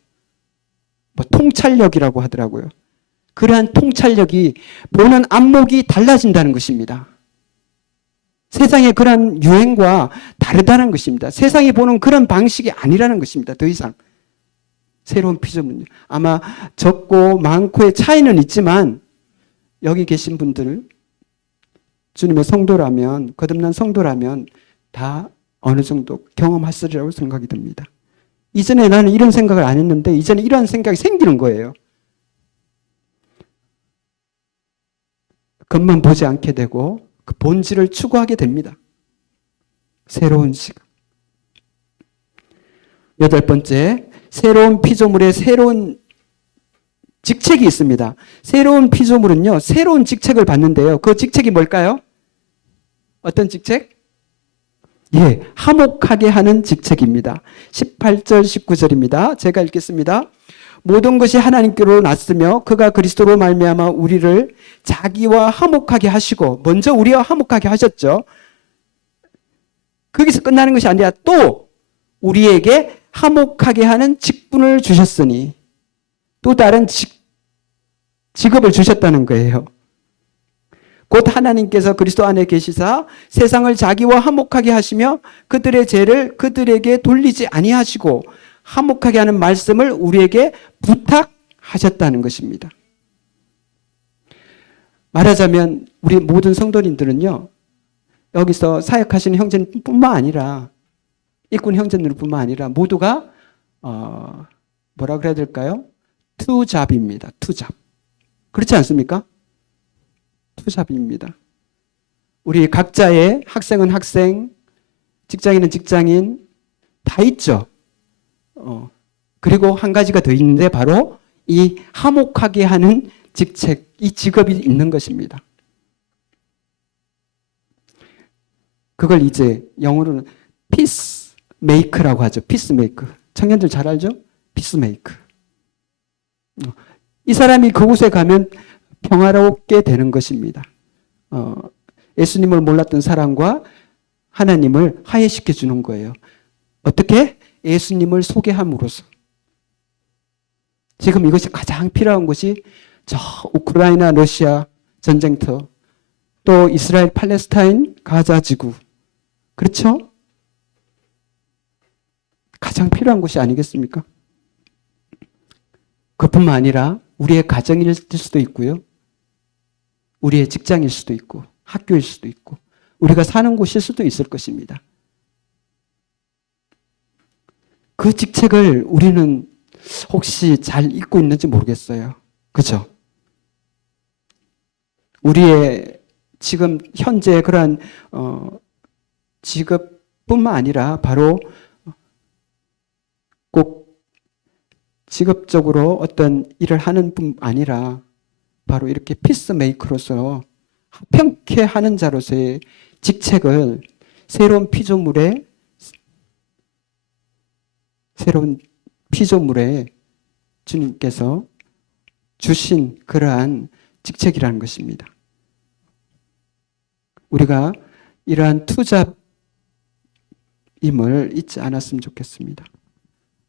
뭐 통찰력이라고 하더라고요. 그러한 통찰력이 보는 안목이 달라진다는 것입니다. 세상의 그런 유행과 다르다는 것입니다. 세상이 보는 그런 방식이 아니라는 것입니다. 더 이상. 새로운 피조물은요. 아마 적고 많고의 차이는 있지만 여기 계신 분들 주님의 성도라면, 거듭난 성도라면 다 어느 정도 경험하시리라고 생각이 듭니다. 이전에 나는 이런 생각을 안 했는데 이제는 이런 생각이 생기는 거예요. 겉만 보지 않게 되고 그 본질을 추구하게 됩니다. 새로운 시각. 8번째, 새로운 피조물의 새로운 직책이 있습니다. 새로운 피조물은요, 새로운 직책을 받는데요. 그 직책이 뭘까요? 어떤 직책? 예, 화목하게 하는 직책입니다. 18절, 19절입니다. 제가 읽겠습니다. 모든 것이 하나님께로 났으며 그가 그리스도로 말미암아 우리를 자기와 화목하게 하시고, 먼저 우리와 화목하게 하셨죠. 거기서 끝나는 것이 아니라 또 우리에게 화목하게 하는 직분을 주셨으니, 또 다른 직업을 주셨다는 거예요. 곧 하나님께서 그리스도 안에 계시사 세상을 자기와 화목하게 하시며 그들의 죄를 그들에게 돌리지 아니하시고 화목하게 하는 말씀을 우리에게 부탁하셨다는 것입니다. 말하자면 우리 모든 성도님들은요, 여기서 사역하시는 형제뿐만 아니라 일꾼 형제들뿐만 아니라 모두가 뭐라 그래야 될까요? 투잡입니다. 투잡. 그렇지 않습니까? 투잡입니다. 우리 각자의 학생은 학생, 직장인은 직장인 다 있죠. 그리고 한 가지가 더 있는데 바로 이 화목하게 하는 직책, 이 직업이 있는 것입니다. 그걸 이제 영어로는 피스메이커라고 하죠. 피스메이커. 청년들 잘 알죠? 피스메이커. 이 사람이 그곳에 가면 평화롭게 되는 것입니다. 예수님을 몰랐던 사람과 하나님을 화해시켜 주는 거예요. 어떻게? 예수님을 소개함으로써. 지금 이것이 가장 필요한 것이 저 우크라이나 러시아 전쟁터, 또 이스라엘 팔레스타인 가자 지구, 그렇죠? 가장 필요한 것이 아니겠습니까? 그뿐만 아니라 우리의 가정일 수도 있고요. 우리의 직장일 수도 있고 학교일 수도 있고 우리가 사는 곳일 수도 있을 것입니다. 그 직책을 우리는 혹시 잘 잊고 있는지 모르겠어요. 그죠? 우리의 지금 현재 그러한 직업뿐만 아니라 바로 꼭 직업적으로 어떤 일을 하는 뿐 아니라 바로 이렇게 피스메이커로서 화평케 하는 자로서의 직책을 새로운 피조물에 주님께서 주신 그러한 직책이라는 것입니다. 우리가 이러한 투잡임을 잊지 않았으면 좋겠습니다.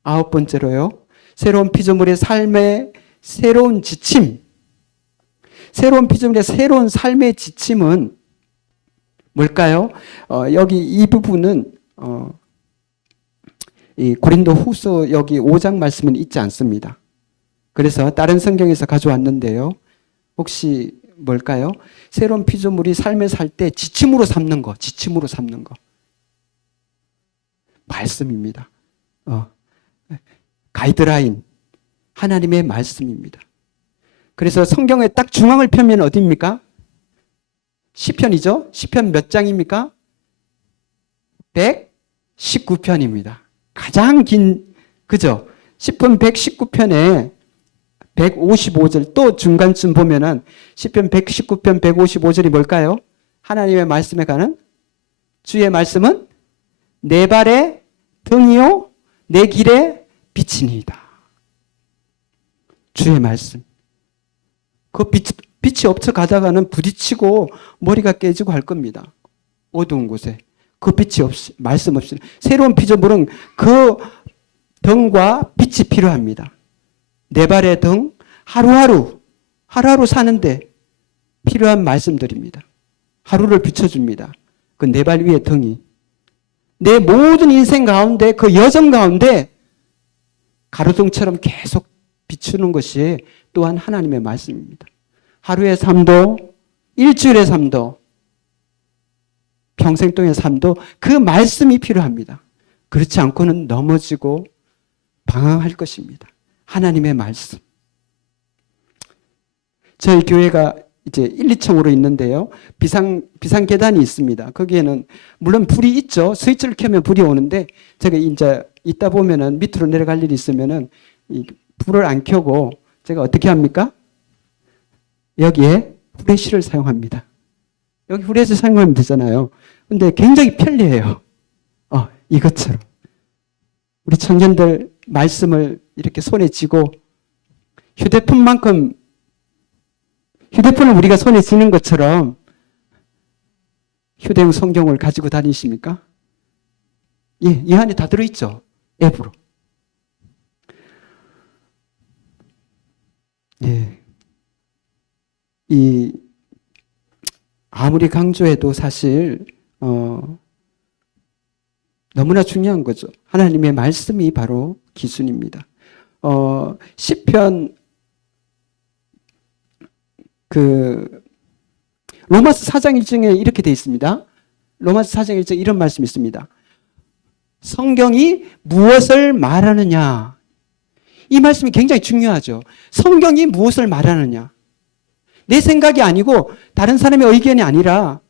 9번째로요. 새로운 피조물의 삶의 새로운 지침. 새로운 피조물의 새로운 삶의 지침은 뭘까요? 여기 이 부분은 이 고린도 후서 여기 5장 말씀은 있지 않습니다. 그래서 다른 성경에서 가져왔는데요. 혹시 뭘까요? 새로운 피조물이 삶을 살 때 지침으로 삼는 거, 지침으로 삼는 거. 말씀입니다. 가이드라인, 하나님의 말씀입니다. 그래서 성경의 딱 중앙을 펴면 어디입니까? 시편이죠? 시편 몇 장입니까? 119편입니다. 가장 긴, 그죠? 시편 119편에 155절, 또 중간쯤 보면은 시편 119편 155절이 뭘까요? 하나님의 말씀에 가는 주의 말씀은 내 발의 등이요 내 길의 빛이니이다. 주의 말씀. 그 빛이 없어 가다가는 부딪히고 머리가 깨지고 할 겁니다. 어두운 곳에. 그 빛이 없이, 말씀 없이. 새로운 피조물은 그 등과 빛이 필요합니다. 내 발의 등, 하루하루 사는데 필요한 말씀들입니다. 하루를 비춰줍니다. 그 내 발 위의 등이. 내 모든 인생 가운데, 그 여정 가운데 가로등처럼 계속 비추는 것이 또한 하나님의 말씀입니다. 하루의 삶도, 일주일의 삶도, 평생 동의 삶도 그 말씀이 필요합니다. 그렇지 않고는 넘어지고 방황할 것입니다. 하나님의 말씀. 저희 교회가 이제 1, 2층으로 있는데요. 비상 계단이 있습니다. 거기에는 물론 불이 있죠. 스위치를 켜면 불이 오는데 제가 이제 있다 보면은 밑으로 내려갈 일이 있으면은 이 불을 안 켜고 제가 어떻게 합니까? 여기에 후레쉬를 사용합니다. 여기 후레쉬 사용하면 되잖아요. 근데 굉장히 편리해요. 이것처럼. 우리 청년들 말씀을 이렇게 손에 쥐고 휴대폰을 우리가 손에 쥐는 것처럼 휴대용 성경을 가지고 다니십니까? 예, 이 안에 다 들어있죠. 앱으로. 예. 아무리 강조해도 사실, 너무나 중요한 거죠. 하나님의 말씀이 바로 기준입니다. 시편, 로마서 4장 1절에 이렇게 되어 있습니다. 로마서 4장 1절 이런 말씀이 있습니다. 성경이 무엇을 말하느냐. 이 말씀이 굉장히 중요하죠. 성경이 무엇을 말하느냐. 내 생각이 아니고 다른 사람의 의견이 아니라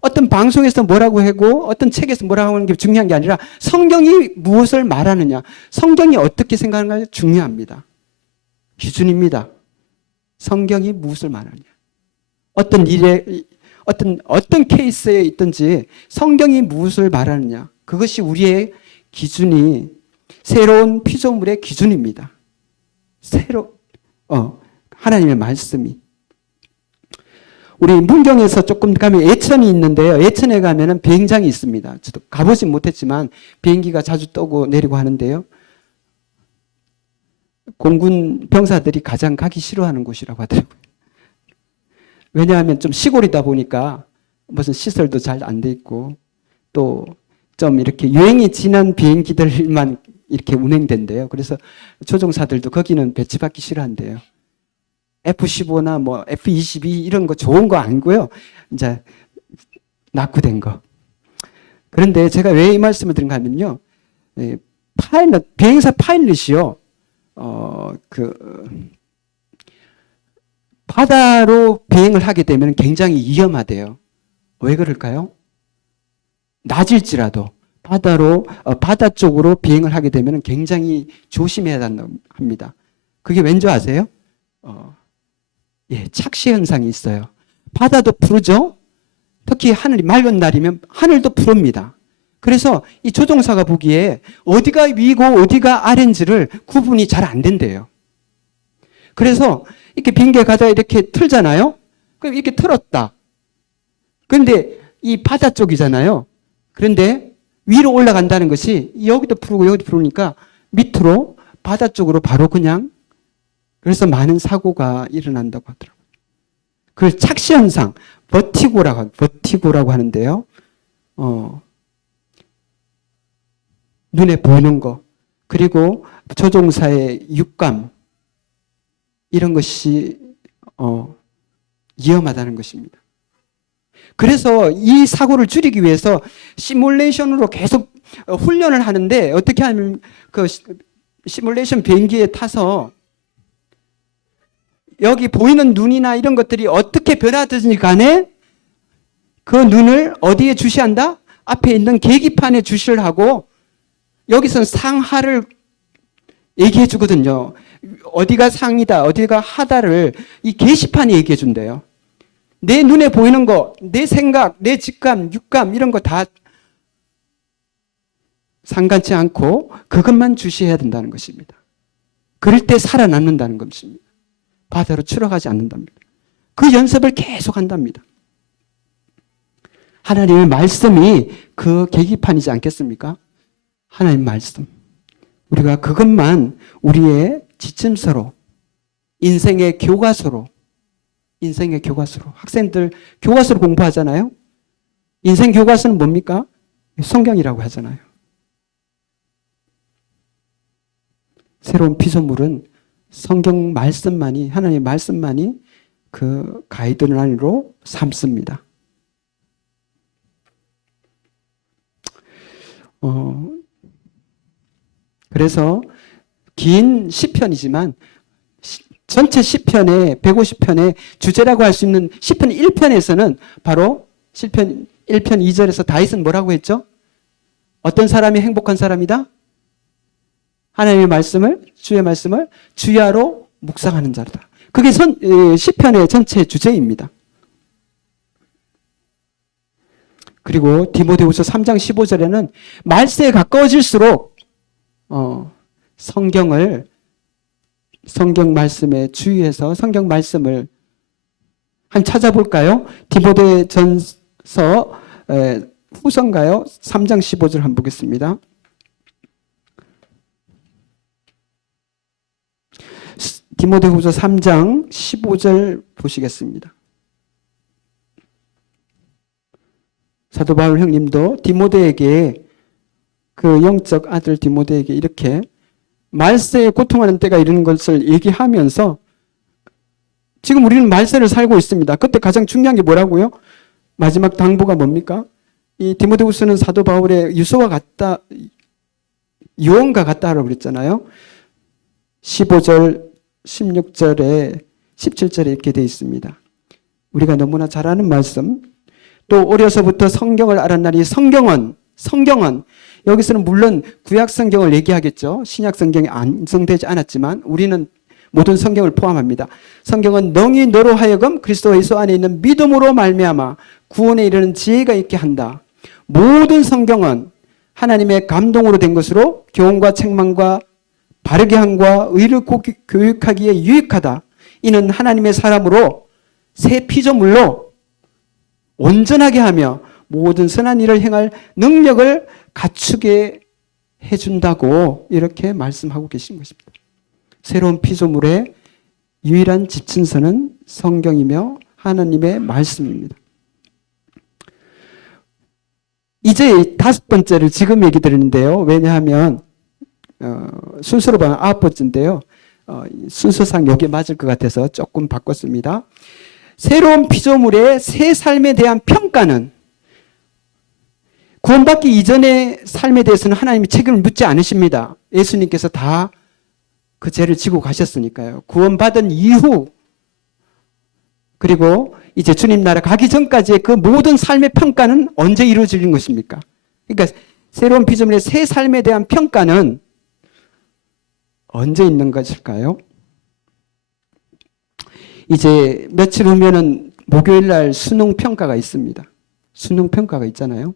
어떤 방송에서 뭐라고 하고 어떤 책에서 뭐라고 하는 게 중요한 게 아니라 성경이 무엇을 말하느냐. 성경이 어떻게 생각하는가 중요합니다. 기준입니다. 성경이 무엇을 말하느냐. 어떤 일에 어떤 케이스에 있든지 성경이 무엇을 말하느냐. 그것이 우리의 기준이 새로운 피조물의 기준입니다. 하나님의 말씀이. 우리 문경에서 조금 가면 예천이 있는데요. 예천에 가면은 비행장이 있습니다. 저도 가보진 못했지만 비행기가 자주 떠고 내리고 하는데요. 공군 병사들이 가장 가기 싫어하는 곳이라고 하더라고요. 왜냐하면 좀 시골이다 보니까 무슨 시설도 잘 안 돼 있고 또 좀 이렇게 유행이 지난 비행기들만 이렇게 운행된대요. 그래서 조종사들도 거기는 배치받기 싫어한대요. F-15나 뭐 F-22 이런 거 좋은 거 아니고요. 이제 낙후된 거. 그런데 제가 왜 이 말씀을 드린가 하면요. 비행사 파일럿이요. 바다로 비행을 하게 되면 굉장히 위험하대요. 왜 그럴까요? 낮일지라도 바다 쪽으로 비행을 하게 되면 굉장히 조심해야 합니다. 그게 왠지 아세요? 착시 현상이 있어요. 바다도 푸르죠? 특히 하늘이 맑은 날이면 하늘도 푸릅니다. 그래서 이 조종사가 보기에 어디가 위고 어디가 아래인지를 구분이 잘 안 된대요. 그래서 이렇게 비행기에 가다가 이렇게 틀잖아요? 그럼 이렇게 틀었다. 그런데 이 바다 쪽이잖아요. 그런데 위로 올라간다는 것이 여기도 푸르고 여기도 푸르니까 밑으로 바다 쪽으로 바로 그냥 그래서 많은 사고가 일어난다고 하더라고요. 그 착시 현상, 버티고라고 하는데요. 눈에 보이는 거, 그리고 조종사의 육감, 이런 것이 위험하다는 것입니다. 그래서 이 사고를 줄이기 위해서 시뮬레이션으로 계속 훈련을 하는데 어떻게 하면 그 시뮬레이션 비행기에 타서 여기 보이는 눈이나 이런 것들이 어떻게 변하든지 간에 그 눈을 어디에 주시한다? 앞에 있는 계기판에 주시를 하고 여기서는 상하를 얘기해 주거든요. 어디가 상이다, 어디가 하다를 이 게시판이 얘기해 준대요. 내 눈에 보이는 거, 내 생각, 내 직감, 육감 이런 거 다 상관치 않고 그것만 주시해야 된다는 것입니다. 그럴 때 살아남는다는 것입니다. 바다로 추락하지 않는답니다. 그 연습을 계속 한답니다. 하나님의 말씀이 그 계기판이지 않겠습니까? 하나님 말씀. 우리가 그것만 우리의 지침서로, 인생의 교과서로, 학생들 교과서로 공부하잖아요. 인생 교과서는 뭡니까? 성경이라고 하잖아요. 새로운 피조물은 성경 말씀만이, 하나님의 말씀만이 그 가이드라인으로 삼습니다. 그래서 긴 시편이지만 전체 시편의 150편의 주제라고 할 수 있는 시편 1편에서는 바로 시편 1편 2절에서 다윗은 뭐라고 했죠? 어떤 사람이 행복한 사람이다? 하나님의 말씀을, 주의 말씀을 주야로 묵상하는 자다. 그게 시편의 전체 주제입니다. 그리고 디모데후서 3장 15절에는 말세에 가까워질수록 성경 말씀에 주의해서 성경 말씀을 한번 찾아볼까요? 디모데전서 후서인가요? 3장 15절 한번 보겠습니다. 디모데후서 3장 15절 보시겠습니다. 사도 바울 형님도 디모데에게 그 영적 아들 디모데에게 이렇게 말세에 고통하는 때가 이르는 것을 얘기하면서 지금 우리는 말세를 살고 있습니다. 그때 가장 중요한 게 뭐라고요? 마지막 당부가 뭡니까? 이 디모데후서는 사도 바울의 유서와 같다, 유언과 같다라고 그랬잖아요. 15절, 16절에 17절에 이렇게 되어 있습니다. 우리가 너무나 잘 아는 말씀, 또 어려서부터 성경을 알았나니 성경은 여기서는 물론 구약 성경을 얘기하겠죠. 신약 성경이 완성되지 않았지만 우리는 모든 성경을 포함합니다. 성경은 능히 너로 하여금 그리스도 예수 안에 있는 믿음으로 말미암아 구원에 이르는 지혜가 있게 한다. 모든 성경은 하나님의 감동으로 된 것으로 교훈과 책망과 바르게 함과 의를 교육하기에 유익하다. 이는 하나님의 사람으로 새 피조물로 온전하게 하며 모든 선한 일을 행할 능력을 갖추게 해준다고 이렇게 말씀하고 계신 것입니다. 새로운 피조물의 유일한 지침서는 성경이며 하나님의 말씀입니다. 이제 5번째를 지금 얘기 드리는데요. 왜냐하면 순서로 보면 9번째인데요. 순서상 여기에 맞을 것 같아서 조금 바꿨습니다. 새로운 피조물의 새 삶에 대한 평가는 구원받기 이전의 삶에 대해서는 하나님이 책임을 묻지 않으십니다. 예수님께서 다 그 죄를 지고 가셨으니까요. 구원받은 이후 그리고 이제 주님 나라 가기 전까지의 그 모든 삶의 평가는 언제 이루어지는 것입니까? 그러니까 새로운 피조물의 새 삶에 대한 평가는 언제 있는 것일까요? 이제 며칠 후면은 목요일 날 수능 평가가 있습니다. 수능 평가가 있잖아요.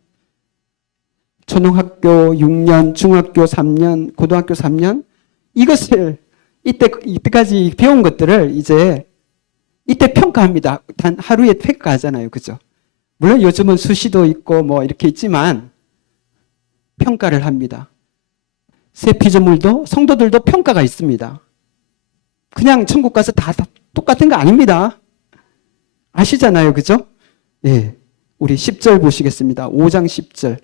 초등학교 6년, 중학교 3년, 고등학교 3년 이것을 이때까지 배운 것들을 이제 이때 평가합니다. 단 하루에 평가하잖아요. 그죠? 물론 요즘은 수시도 있고 뭐 이렇게 있지만 평가를 합니다. 새 피조물도 성도들도 평가가 있습니다. 그냥 천국 가서 다 똑같은 거 아닙니다. 아시잖아요. 그죠? 예. 우리 10절 보시겠습니다. 5장 10절.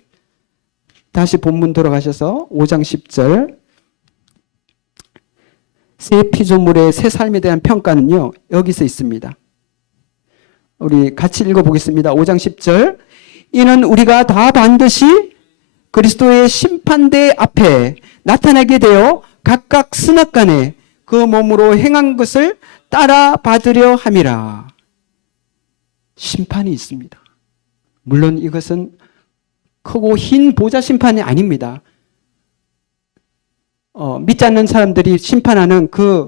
다시 본문 돌아가셔서 5장 10절. 새 피조물의 새 삶에 대한 평가는요. 여기서 있습니다. 우리 같이 읽어보겠습니다. 5장 10절. 이는 우리가 다 반드시 그리스도의 심판대 앞에 나타나게 되어 각각 선악간에 그 몸으로 행한 것을 따라 받으려 함이라. 심판이 있습니다. 물론 이것은 크고 흰 보좌 심판이 아닙니다. 믿지 않는 사람들이 심판하는 그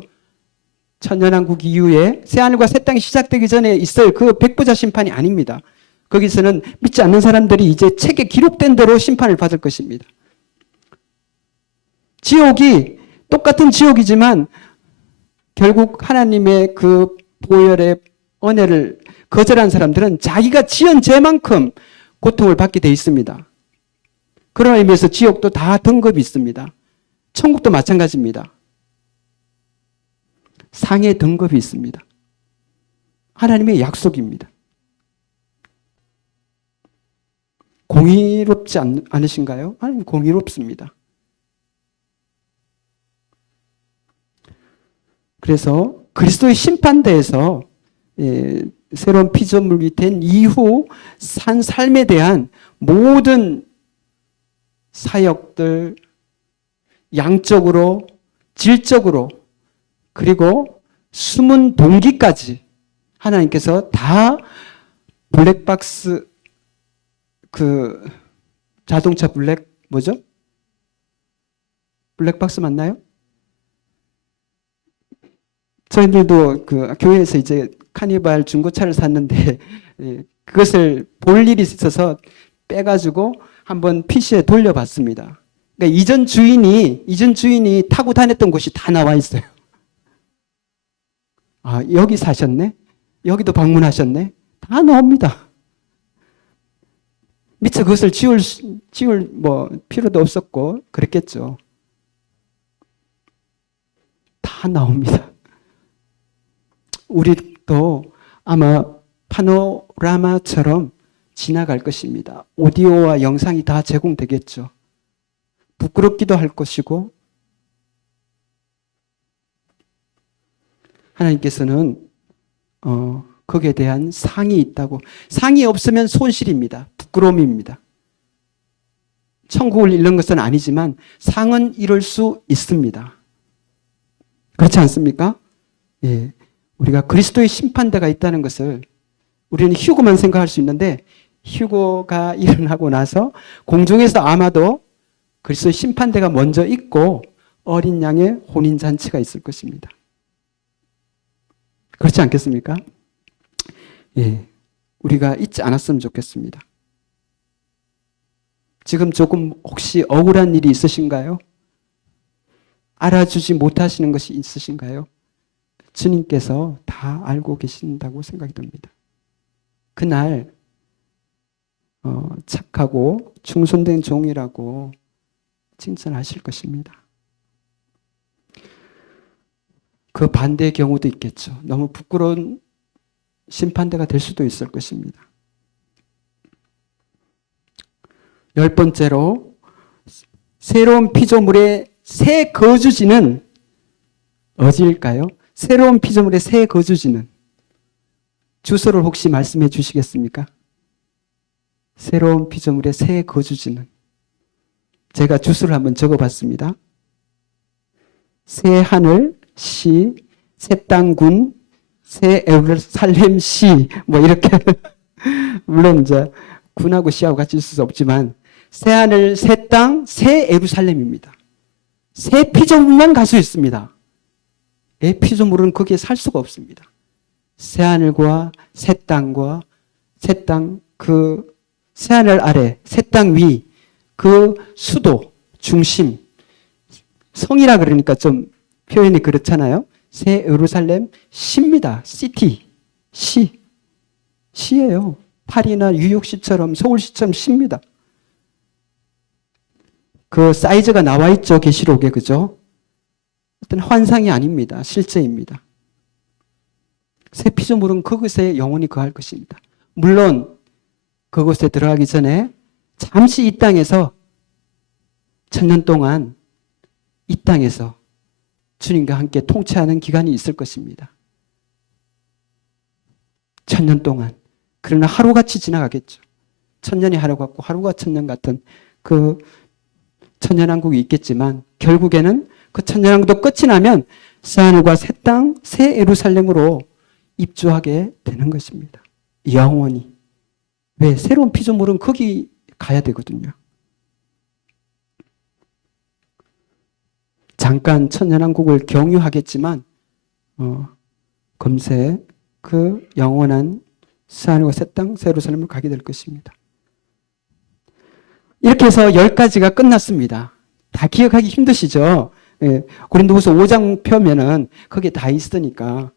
천년왕국 이후에 새하늘과 새 땅이 시작되기 전에 있을 그 백보자 심판이 아닙니다. 거기서는 믿지 않는 사람들이 이제 책에 기록된 대로 심판을 받을 것입니다. 지옥이 똑같은 지옥이지만 결국 하나님의 그 보혈의 은혜를 거절한 사람들은 자기가 지은 죄만큼 고통을 받게 돼 있습니다. 그런 의미에서 지옥도 다 등급이 있습니다. 천국도 마찬가지입니다. 상해 등급이 있습니다. 하나님의 약속입니다. 공의롭지 않으신가요? 아니, 공의롭습니다. 그래서 그리스도의 심판대에서 새로운 피조물이 된 이후 산 삶에 대한 모든 사역들, 양적으로, 질적으로, 그리고 숨은 동기까지 하나님께서 다 블랙박스, 자동차 뭐죠? 블랙박스 맞나요? 저희들도 교회에서 이제 카니발 중고차를 샀는데 그것을 볼 일이 있어서 빼가지고 한번 PC에 돌려봤습니다. 그러니까 이전 주인이 타고 다녔던 곳이 다 나와 있어요. 아, 여기 사셨네? 여기도 방문하셨네? 다 나옵니다. 미처 그것을 지울 필요도 없었고 그랬겠죠. 다 나옵니다. 우리도 아마 파노라마처럼 지나갈 것입니다. 오디오와 영상이 다 제공되겠죠. 부끄럽기도 할 것이고 하나님께서는 거기에 대한 상이 있다고. 상이 없으면 손실입니다. 부끄러움입니다. 천국을 잃는 것은 아니지만 상은 이룰 수 있습니다. 그렇지 않습니까? 예. 우리가 그리스도의 심판대가 있다는 것을 우리는 휴거만 생각할 수 있는데 휴거가 일어나고 나서 공중에서 아마도 그리스도의 심판대가 먼저 있고 어린 양의 혼인잔치가 있을 것입니다. 그렇지 않겠습니까? 예, 우리가 잊지 않았으면 좋겠습니다. 지금 조금 혹시 억울한 일이 있으신가요? 알아주지 못하시는 것이 있으신가요? 주님께서 다 알고 계신다고 생각이 듭니다. 그날 착하고 충성된 종이라고 칭찬하실 것입니다. 그 반대의 경우도 있겠죠. 너무 부끄러운 심판대가 될 수도 있을 것입니다. 10번째로 새로운 피조물의 새 거주지는 어디일까요? 새로운 피조물의 새 거주지는 주소를 혹시 말씀해 주시겠습니까? 새로운 피조물의 새 거주지는 제가 주소를 한번 적어봤습니다. 새 하늘 시, 새 땅군, 새 예루살렘 시, 이렇게 물론 이제 군하고 시하고 같이 있을 수 없지만 새 하늘, 새 땅, 새 예루살렘입니다. 새 피조물만 갈 수 있습니다. 애 피조물은 거기에 살 수가 없습니다. 새 하늘과 새 땅과 새 땅, 새 하늘 아래, 새 땅 위, 수도, 중심, 성이라 그러니까 좀 표현이 그렇잖아요. 새 예루살렘 시입니다. 시티, 시예요. 파리나 뉴욕시처럼 서울시처럼 시입니다. 그 사이즈가 나와 있죠. 계시록에, 그죠? 어떤 환상이 아닙니다. 실제입니다. 새 피조물은 그것에 영원히 거할 것입니다. 물론 그곳에 들어가기 전에 잠시 이 땅에서 1000년 동안 이 땅에서 주님과 함께 통치하는 기간이 있을 것입니다. 1000년 동안. 그러나 하루같이 지나가겠죠. 1000년이 하루 같고 하루가 1000년 같은 그 천년왕국이 있겠지만 결국에는 그 천년왕국도 끝이 나면 새 하늘과 새 땅, 새 예루살렘으로 입주하게 되는 것입니다. 영원히. 왜? 새로운 피조물은 거기 가야 되거든요. 잠깐 천년왕국을 경유하겠지만 금세 그 영원한 새 하늘과 새 땅, 새 예루살렘을 가게 될 것입니다. 이렇게 해서 10가지가 끝났습니다. 다 기억하기 힘드시죠? 예, 고린도후서 5장 펴면은 거기에 다 있으니까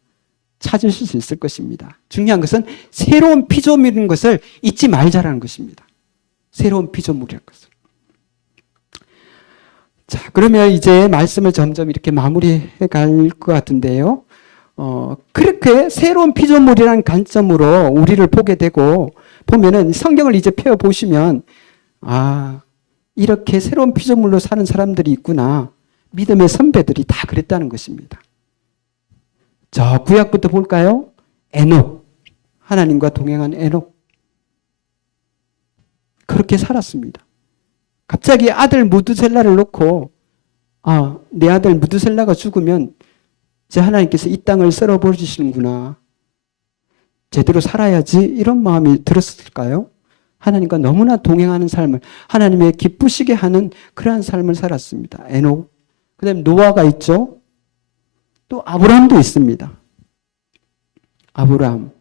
찾으실 수 있을 것입니다. 중요한 것은 새로운 피조물인 것을 잊지 말자라는 것입니다. 새로운 피조물이라는 것을. 자, 그러면 이제 말씀을 점점 이렇게 마무리해 갈 것 같은데요. 그렇게 새로운 피조물이라는 관점으로 우리를 보게 되고 보면은 성경을 이제 펴 보시면 아, 이렇게 새로운 피조물로 사는 사람들이 있구나. 믿음의 선배들이 다 그랬다는 것입니다. 저 구약부터 볼까요? 에녹. 하나님과 동행한 에녹. 그렇게 살았습니다. 갑자기 아들 무드셀라를 놓고 내 아들 무드셀라가 죽으면 이제 하나님께서 이 땅을 썰어버리시는구나. 제대로 살아야지 이런 마음이 들었을까요? 하나님과 너무나 동행하는 삶을 하나님의 기쁘시게 하는 그러한 삶을 살았습니다. 에녹. 그 다음에 노아가 있죠. 또 아브라함도 있습니다. 아브라함.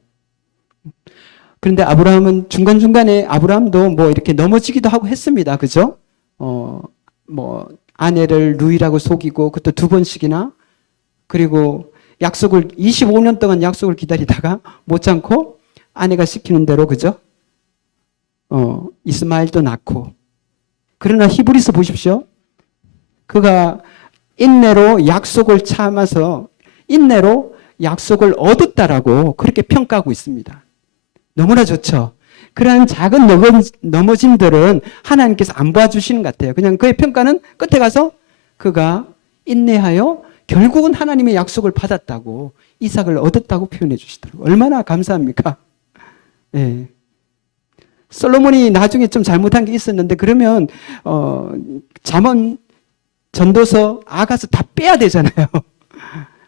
그런데 아브라함은 중간중간에 아브라함도 뭐 이렇게 넘어지기도 하고 했습니다. 그죠? 뭐 아내를 루이라고 속이고 그것도 2번씩이나 그리고 약속을 25년 동안 약속을 기다리다가 못 참고 아내가 시키는 대로 그죠? 이스마엘도 낳고 그러나 히브리서 보십시오. 그가 인내로 약속을 참아서 인내로 약속을 얻었다라고 그렇게 평가하고 있습니다. 너무나 좋죠. 그러한 작은 넘어짐들은 하나님께서 안 봐주시는 것 같아요. 그냥 그의 평가는 끝에 가서 그가 인내하여 결국은 하나님의 약속을 받았다고 이삭을 얻었다고 표현해 주시더라고요. 얼마나 감사합니까? 예. 솔로몬이 나중에 좀 잘못한 게 있었는데 그러면 잠언 전도서 아가서 다 빼야 되잖아요.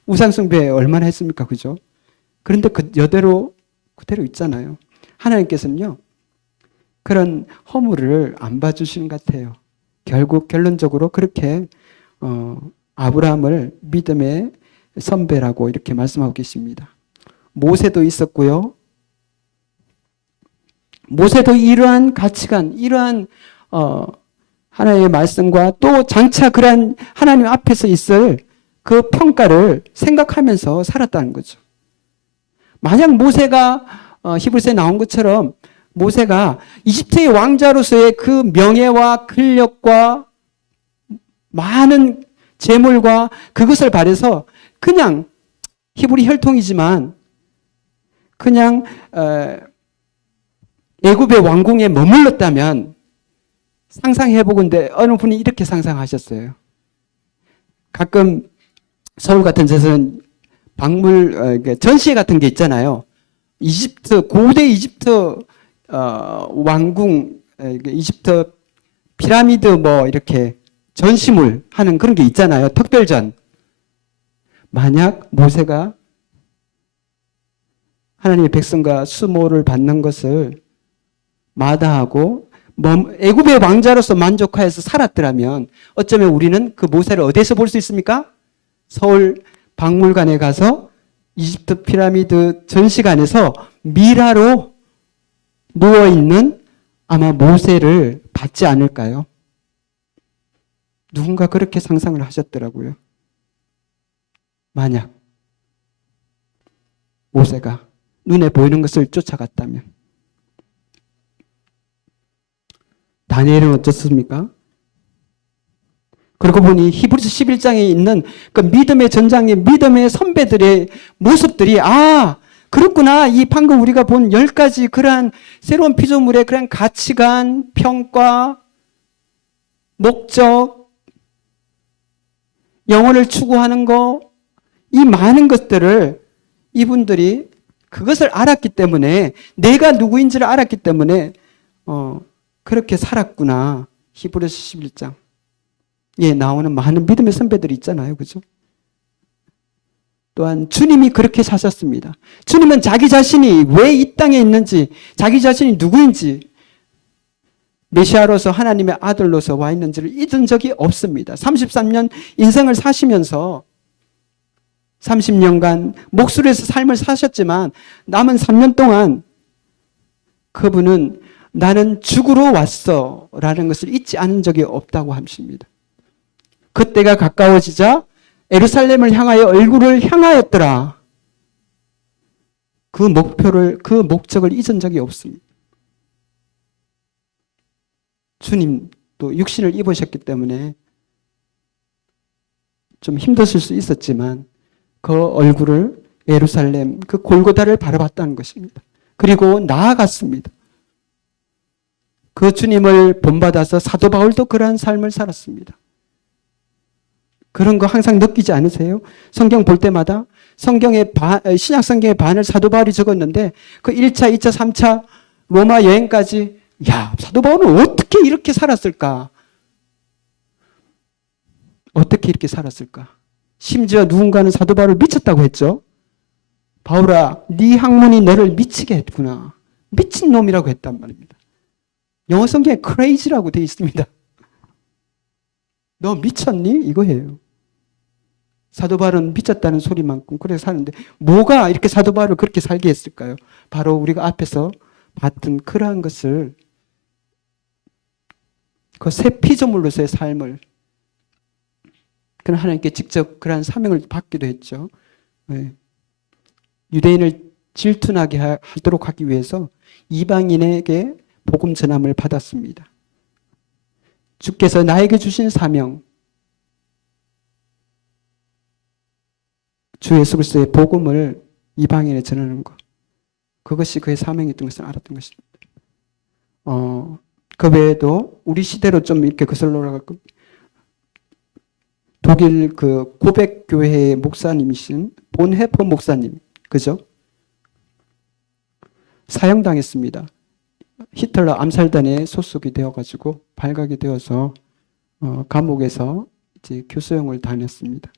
우상숭배 얼마나 했습니까? 그죠? 그런데 그대로 있잖아요. 하나님께서는요. 그런 허물을 안 봐주시는 것 같아요. 결국 결론적으로 그렇게 아브라함을 믿음의 선배라고 이렇게 말씀하고 계십니다. 모세도 있었고요. 모세도 이러한 가치관, 이러한 하나님의 말씀과 또 장차 그러한 하나님 앞에서 있을 그 평가를 생각하면서 살았다는 거죠. 만약 모세가 히브리서에 나온 것처럼 모세가 이집트의 왕자로서의 그 명예와 권력과 많은 재물과 그것을 바래서 그냥 히브리 혈통이지만 그냥 애굽의 왕궁에 머물렀다면 상상해보건대 어느 분이 이렇게 상상하셨어요. 가끔 서울 같은 데서는 박물 전시회 같은 게 있잖아요. 고대 이집트 왕궁, 이집트 피라미드 뭐 이렇게 전시물 하는 그런 게 있잖아요. 특별전. 만약 모세가 하나님의 백성과 수모를 받는 것을 마다하고 애굽의 왕자로서 만족하여서 살았더라면 어쩌면 우리는 그 모세를 어디에서 볼 수 있습니까? 서울 박물관에 가서 이집트 피라미드 전시관에서 미라로 누워있는 아마 모세를 받지 않을까요? 누군가 그렇게 상상을 하셨더라고요. 만약 모세가 눈에 보이는 것을 쫓아갔다면. 다니엘은 어떻습니까? 그러고 보니 히브리서 11장에 있는 그 믿음의 전장의 믿음의 선배들의 모습들이 그렇구나. 이 방금 우리가 본 10가지 그러한 새로운 피조물의 그러한 가치관, 평가, 목적, 영혼을 추구하는 거, 이 많은 것들을 이분들이 그것을 알았기 때문에 내가 누구인지를 알았기 때문에 그렇게 살았구나. 히브리서 11장. 예, 나오는 많은 믿음의 선배들이 있잖아요. 그죠? 또한 주님이 그렇게 사셨습니다. 주님은 자기 자신이 왜 이 땅에 있는지, 자기 자신이 누구인지, 메시아로서 하나님의 아들로서 와 있는지를 잊은 적이 없습니다. 33년 인생을 사시면서 30년간 목술에서 삶을 사셨지만 남은 3년 동안 그분은 나는 죽으러 왔어 라는 것을 잊지 않은 적이 없다고 하십니다. 그때가 가까워지자 예루살렘을 향하여 얼굴을 향하였더라. 그 목적을 잊은 적이 없습니다. 주님도 육신을 입으셨기 때문에 좀 힘드실 수 있었지만 그 얼굴을 예루살렘 그 골고다를 바라봤다는 것입니다. 그리고 나아갔습니다. 그 주님을 본받아서 사도 바울도 그러한 삶을 살았습니다. 그런 거 항상 느끼지 않으세요? 성경 볼 때마다 신약 성경의 반을 사도 바울이 적었는데 그 1차, 2차, 3차 로마 여행까지 야, 사도 바울은 어떻게 이렇게 살았을까? 어떻게 이렇게 살았을까? 심지어 누군가는 사도 바울을 미쳤다고 했죠. 바울아, 네 학문이 너를 미치게 했구나. 미친놈이라고 했단 말입니다. 영어 성경에 crazy라고 되어 있습니다. 너 미쳤니? 이거예요. 사도 바울은 미쳤다는 소리만큼 그렇게 사는데 뭐가 이렇게 사도 바울을 그렇게 살게 했을까요? 바로 우리가 앞에서 봤던 그러한 것을 그 새 피조물로서의 삶을 그런 하나님께 직접 그러한 사명을 받기도 했죠. 네. 유대인을 질투나게 하도록 하기 위해서 이방인에게 복음 전함을 받았습니다. 주께서 나에게 주신 사명, 주 예수 그리스도의 복음을 이방인에 전하는 것, 그것이 그의 사명이었던 것을 알았던 것입니다. 그 외에도 우리 시대로 좀 이렇게 거슬러 올라가고 독일 그 고백 교회의 목사님이신 본헤퍼 목사님, 그죠? 사형당했습니다. 히틀러 암살단에 소속이 되어가지고 발각이 되어서 감옥에서 이제 교수형을 다녔습니다.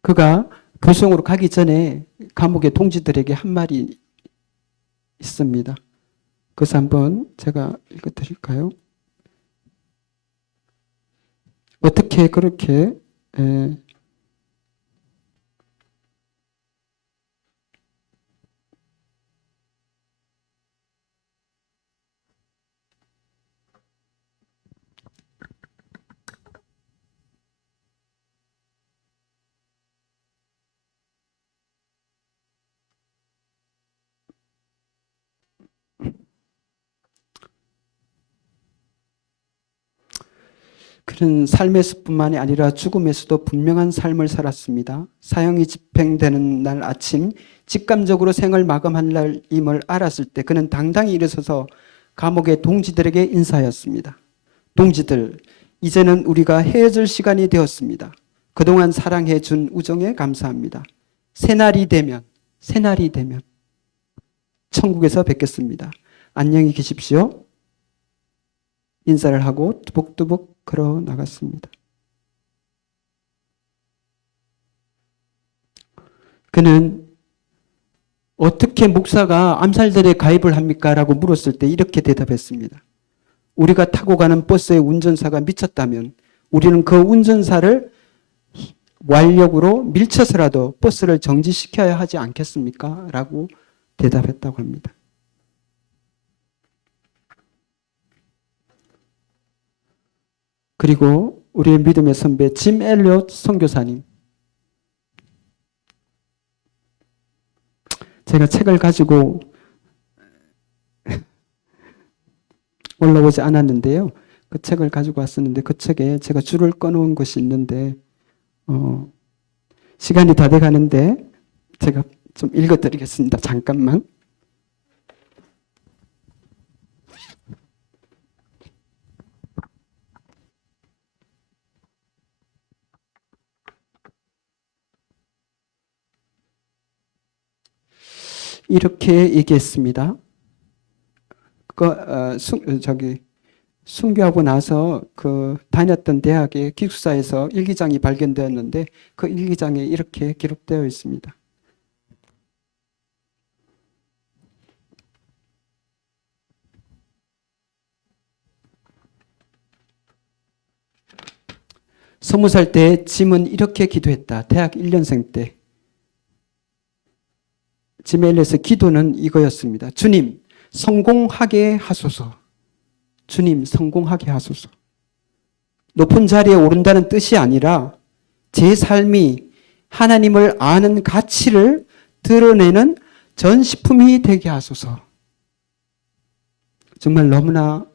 그가 교수형으로 가기 전에 감옥의 동지들에게 한 말이 있습니다. 그래서 한번 제가 읽어드릴까요? 어떻게 그렇게 그런 삶에서뿐만이 아니라 죽음에서도 분명한 삶을 살았습니다. 사형이 집행되는 날 아침 직감적으로 생을 마감한 날임을 알았을 때 그는 당당히 일어서서 감옥의 동지들에게 인사하였습니다. 동지들, 이제는 우리가 헤어질 시간이 되었습니다. 그동안 사랑해 준 우정에 감사합니다. 새날이 되면 천국에서 뵙겠습니다. 안녕히 계십시오. 인사를 하고 뚜벅뚜벅 걸어 나갔습니다. 그는 어떻게 목사가 암살들에 가입을 합니까? 라고 물었을 때 이렇게 대답했습니다. 우리가 타고 가는 버스의 운전사가 미쳤다면 우리는 그 운전사를 완력으로 밀쳐서라도 버스를 정지시켜야 하지 않겠습니까? 라고 대답했다고 합니다. 그리고 우리의 믿음의 선배 짐 엘리엇 선교사님, 제가 책을 가지고 올라오지 않았는데요. 그 책을 가지고 왔었는데 그 책에 제가 줄을 꺼놓은 것이 있는데 시간이 다 돼가는데 제가 좀 읽어드리겠습니다. 잠깐만. 이렇게 얘기했습니다. 순교하고 나서 그 다녔던 대학의 기숙사에서 일기장이 발견되었는데 그 일기장에 이렇게 기록되어 있습니다. 스무 살 때 짐은 이렇게 기도했다. 대학 1년생 때. 짐 엘리엇의 기도는 이거였습니다. 주님, 성공하게 하소서. 주님, 성공하게 하소서. 높은 자리에 오른다는 뜻이 아니라 제 삶이 하나님을 아는 가치를 드러내는 전시품이 되게 하소서. 정말 너무나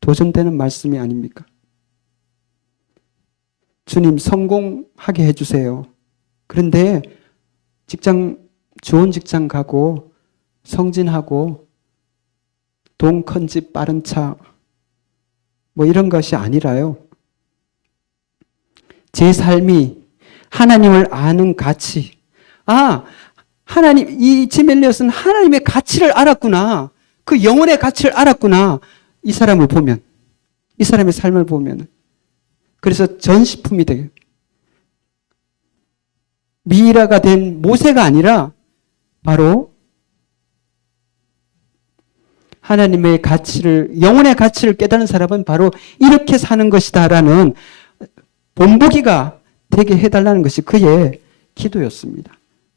도전되는 말씀이 아닙니까? 주님, 성공하게 해주세요. 그런데 좋은 직장 가고 성진하고 돈 큰 집 빠른 차 뭐 이런 것이 아니라요. 제 삶이 하나님을 아는 가치. 하나님, 이 짐 엘리엇은 하나님의 가치를 알았구나. 그 영혼의 가치를 알았구나. 이 사람을 보면, 이 사람의 삶을 보면. 그래서 전시품이 되게. 미이라가 된 모세가 아니라 바로 하나님의 가치를, 영혼의 가치를 깨닫는 사람은 바로 이렇게 사는 것이다라는 본보기가 되게 해달라는 것이 그의 기도였습니다.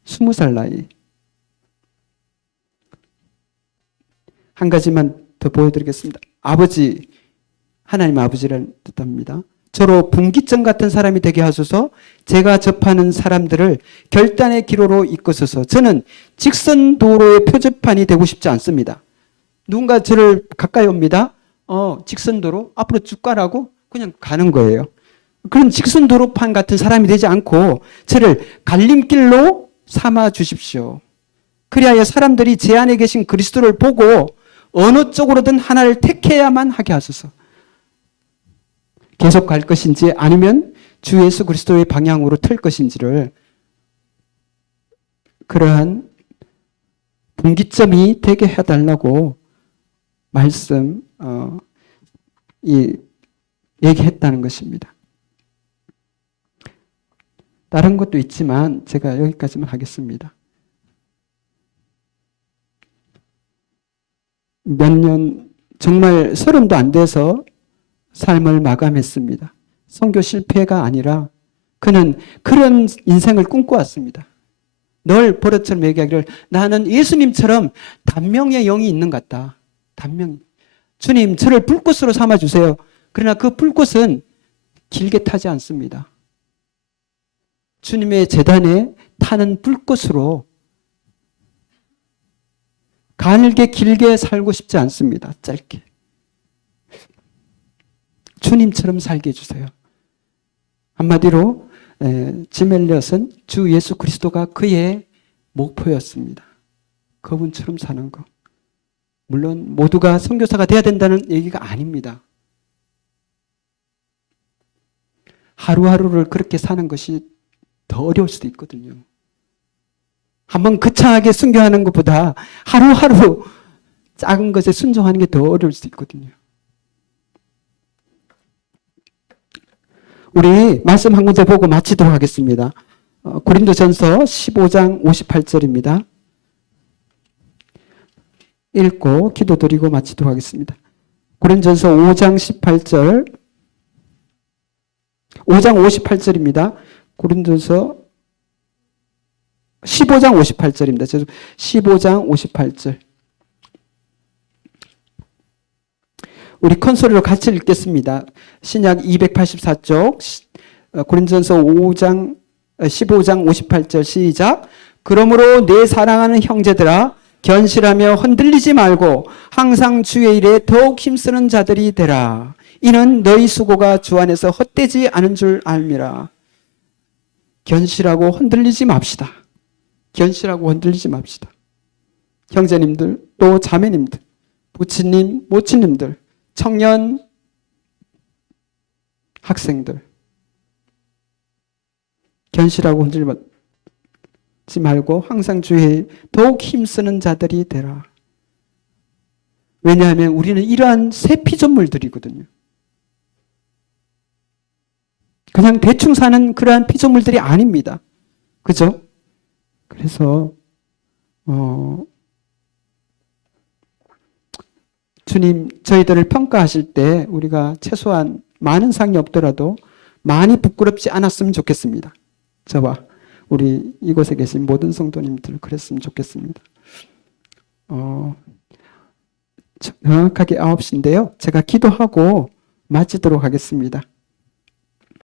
20살 나이. 한 가지만 더 보여드리겠습니다. 아버지, 하나님 아버지를 뜻합니다. 저로 분기점 같은 사람이 되게 하소서. 제가 접하는 사람들을 결단의 기로로 이끄소서. 저는 직선 도로의 표지판이 되고 싶지 않습니다. 누군가 저를 가까이 옵니다. 직선 도로 앞으로 쭉 가라고 그냥 가는 거예요. 그런 직선 도로판 같은 사람이 되지 않고 저를 갈림길로 삼아 주십시오. 그리하여 사람들이 제 안에 계신 그리스도를 보고 어느 쪽으로든 하나를 택해야만 하게 하소서. 계속 갈 것인지 아니면 주 예수 그리스도의 방향으로 틀 것인지를 그러한 분기점이 되게 해달라고 얘기했다는 것입니다. 다른 것도 있지만 제가 여기까지만 하겠습니다. 몇 년, 정말 30도 안 돼서 삶을 마감했습니다. 선교 실패가 아니라 그는 그런 인생을 꿈꿔왔습니다. 늘 버릇처럼 얘기하기를 나는 예수님처럼 단명의 영이 있는 것 같다. 단명. 주님, 저를 불꽃으로 삼아주세요. 그러나 그 불꽃은 길게 타지 않습니다. 주님의 제단에 타는 불꽃으로 가늘게 길게 살고 싶지 않습니다. 짧게. 주님처럼 살게 해주세요. 한마디로 짐 엘리엇은 주 예수 그리스도가 그의 목표였습니다. 그분처럼 사는 거. 물론 모두가 선교사가 돼야 된다는 얘기가 아닙니다. 하루하루를 그렇게 사는 것이 더 어려울 수도 있거든요. 한번 거창하게 순교하는 것보다 하루하루 작은 것에 순종하는 게 더 어려울 수도 있거든요. 우리 말씀 한 군데 보고 마치도록 하겠습니다. 고린도전서 15장 58절입니다. 읽고 기도드리고 마치도록 하겠습니다. 고린도전서 5장 18절 5장 58절입니다. 고린도전서 15장 58절입니다. 15장 58절. 우리 콘솔로 같이 읽겠습니다. 신약 284쪽 고린도전서 15장 58절 시작. 그러므로 내 사랑하는 형제들아 견실하며 흔들리지 말고 항상 주의 일에 더욱 힘쓰는 자들이 되라. 이는 너희 수고가 주 안에서 헛되지 않은 줄 알미라. 견실하고 흔들리지 맙시다. 견실하고 흔들리지 맙시다. 형제님들 또 자매님들 부친님 모친님들 청년 학생들 견실하고 흔들리지 말고 항상 주의 더욱 힘쓰는 자들이 되라. 왜냐하면 우리는 이러한 새 피조물들이거든요. 그냥 대충 사는 그러한 피조물들이 아닙니다. 그죠? 그래서 주님 저희들을 평가하실 때 우리가 최소한 많은 상이 없더라도 많이 부끄럽지 않았으면 좋겠습니다. 저와 우리 이곳에 계신 모든 성도님들 그랬으면 좋겠습니다. 정확하게 9시인데요. 제가 기도하고 마치도록 하겠습니다.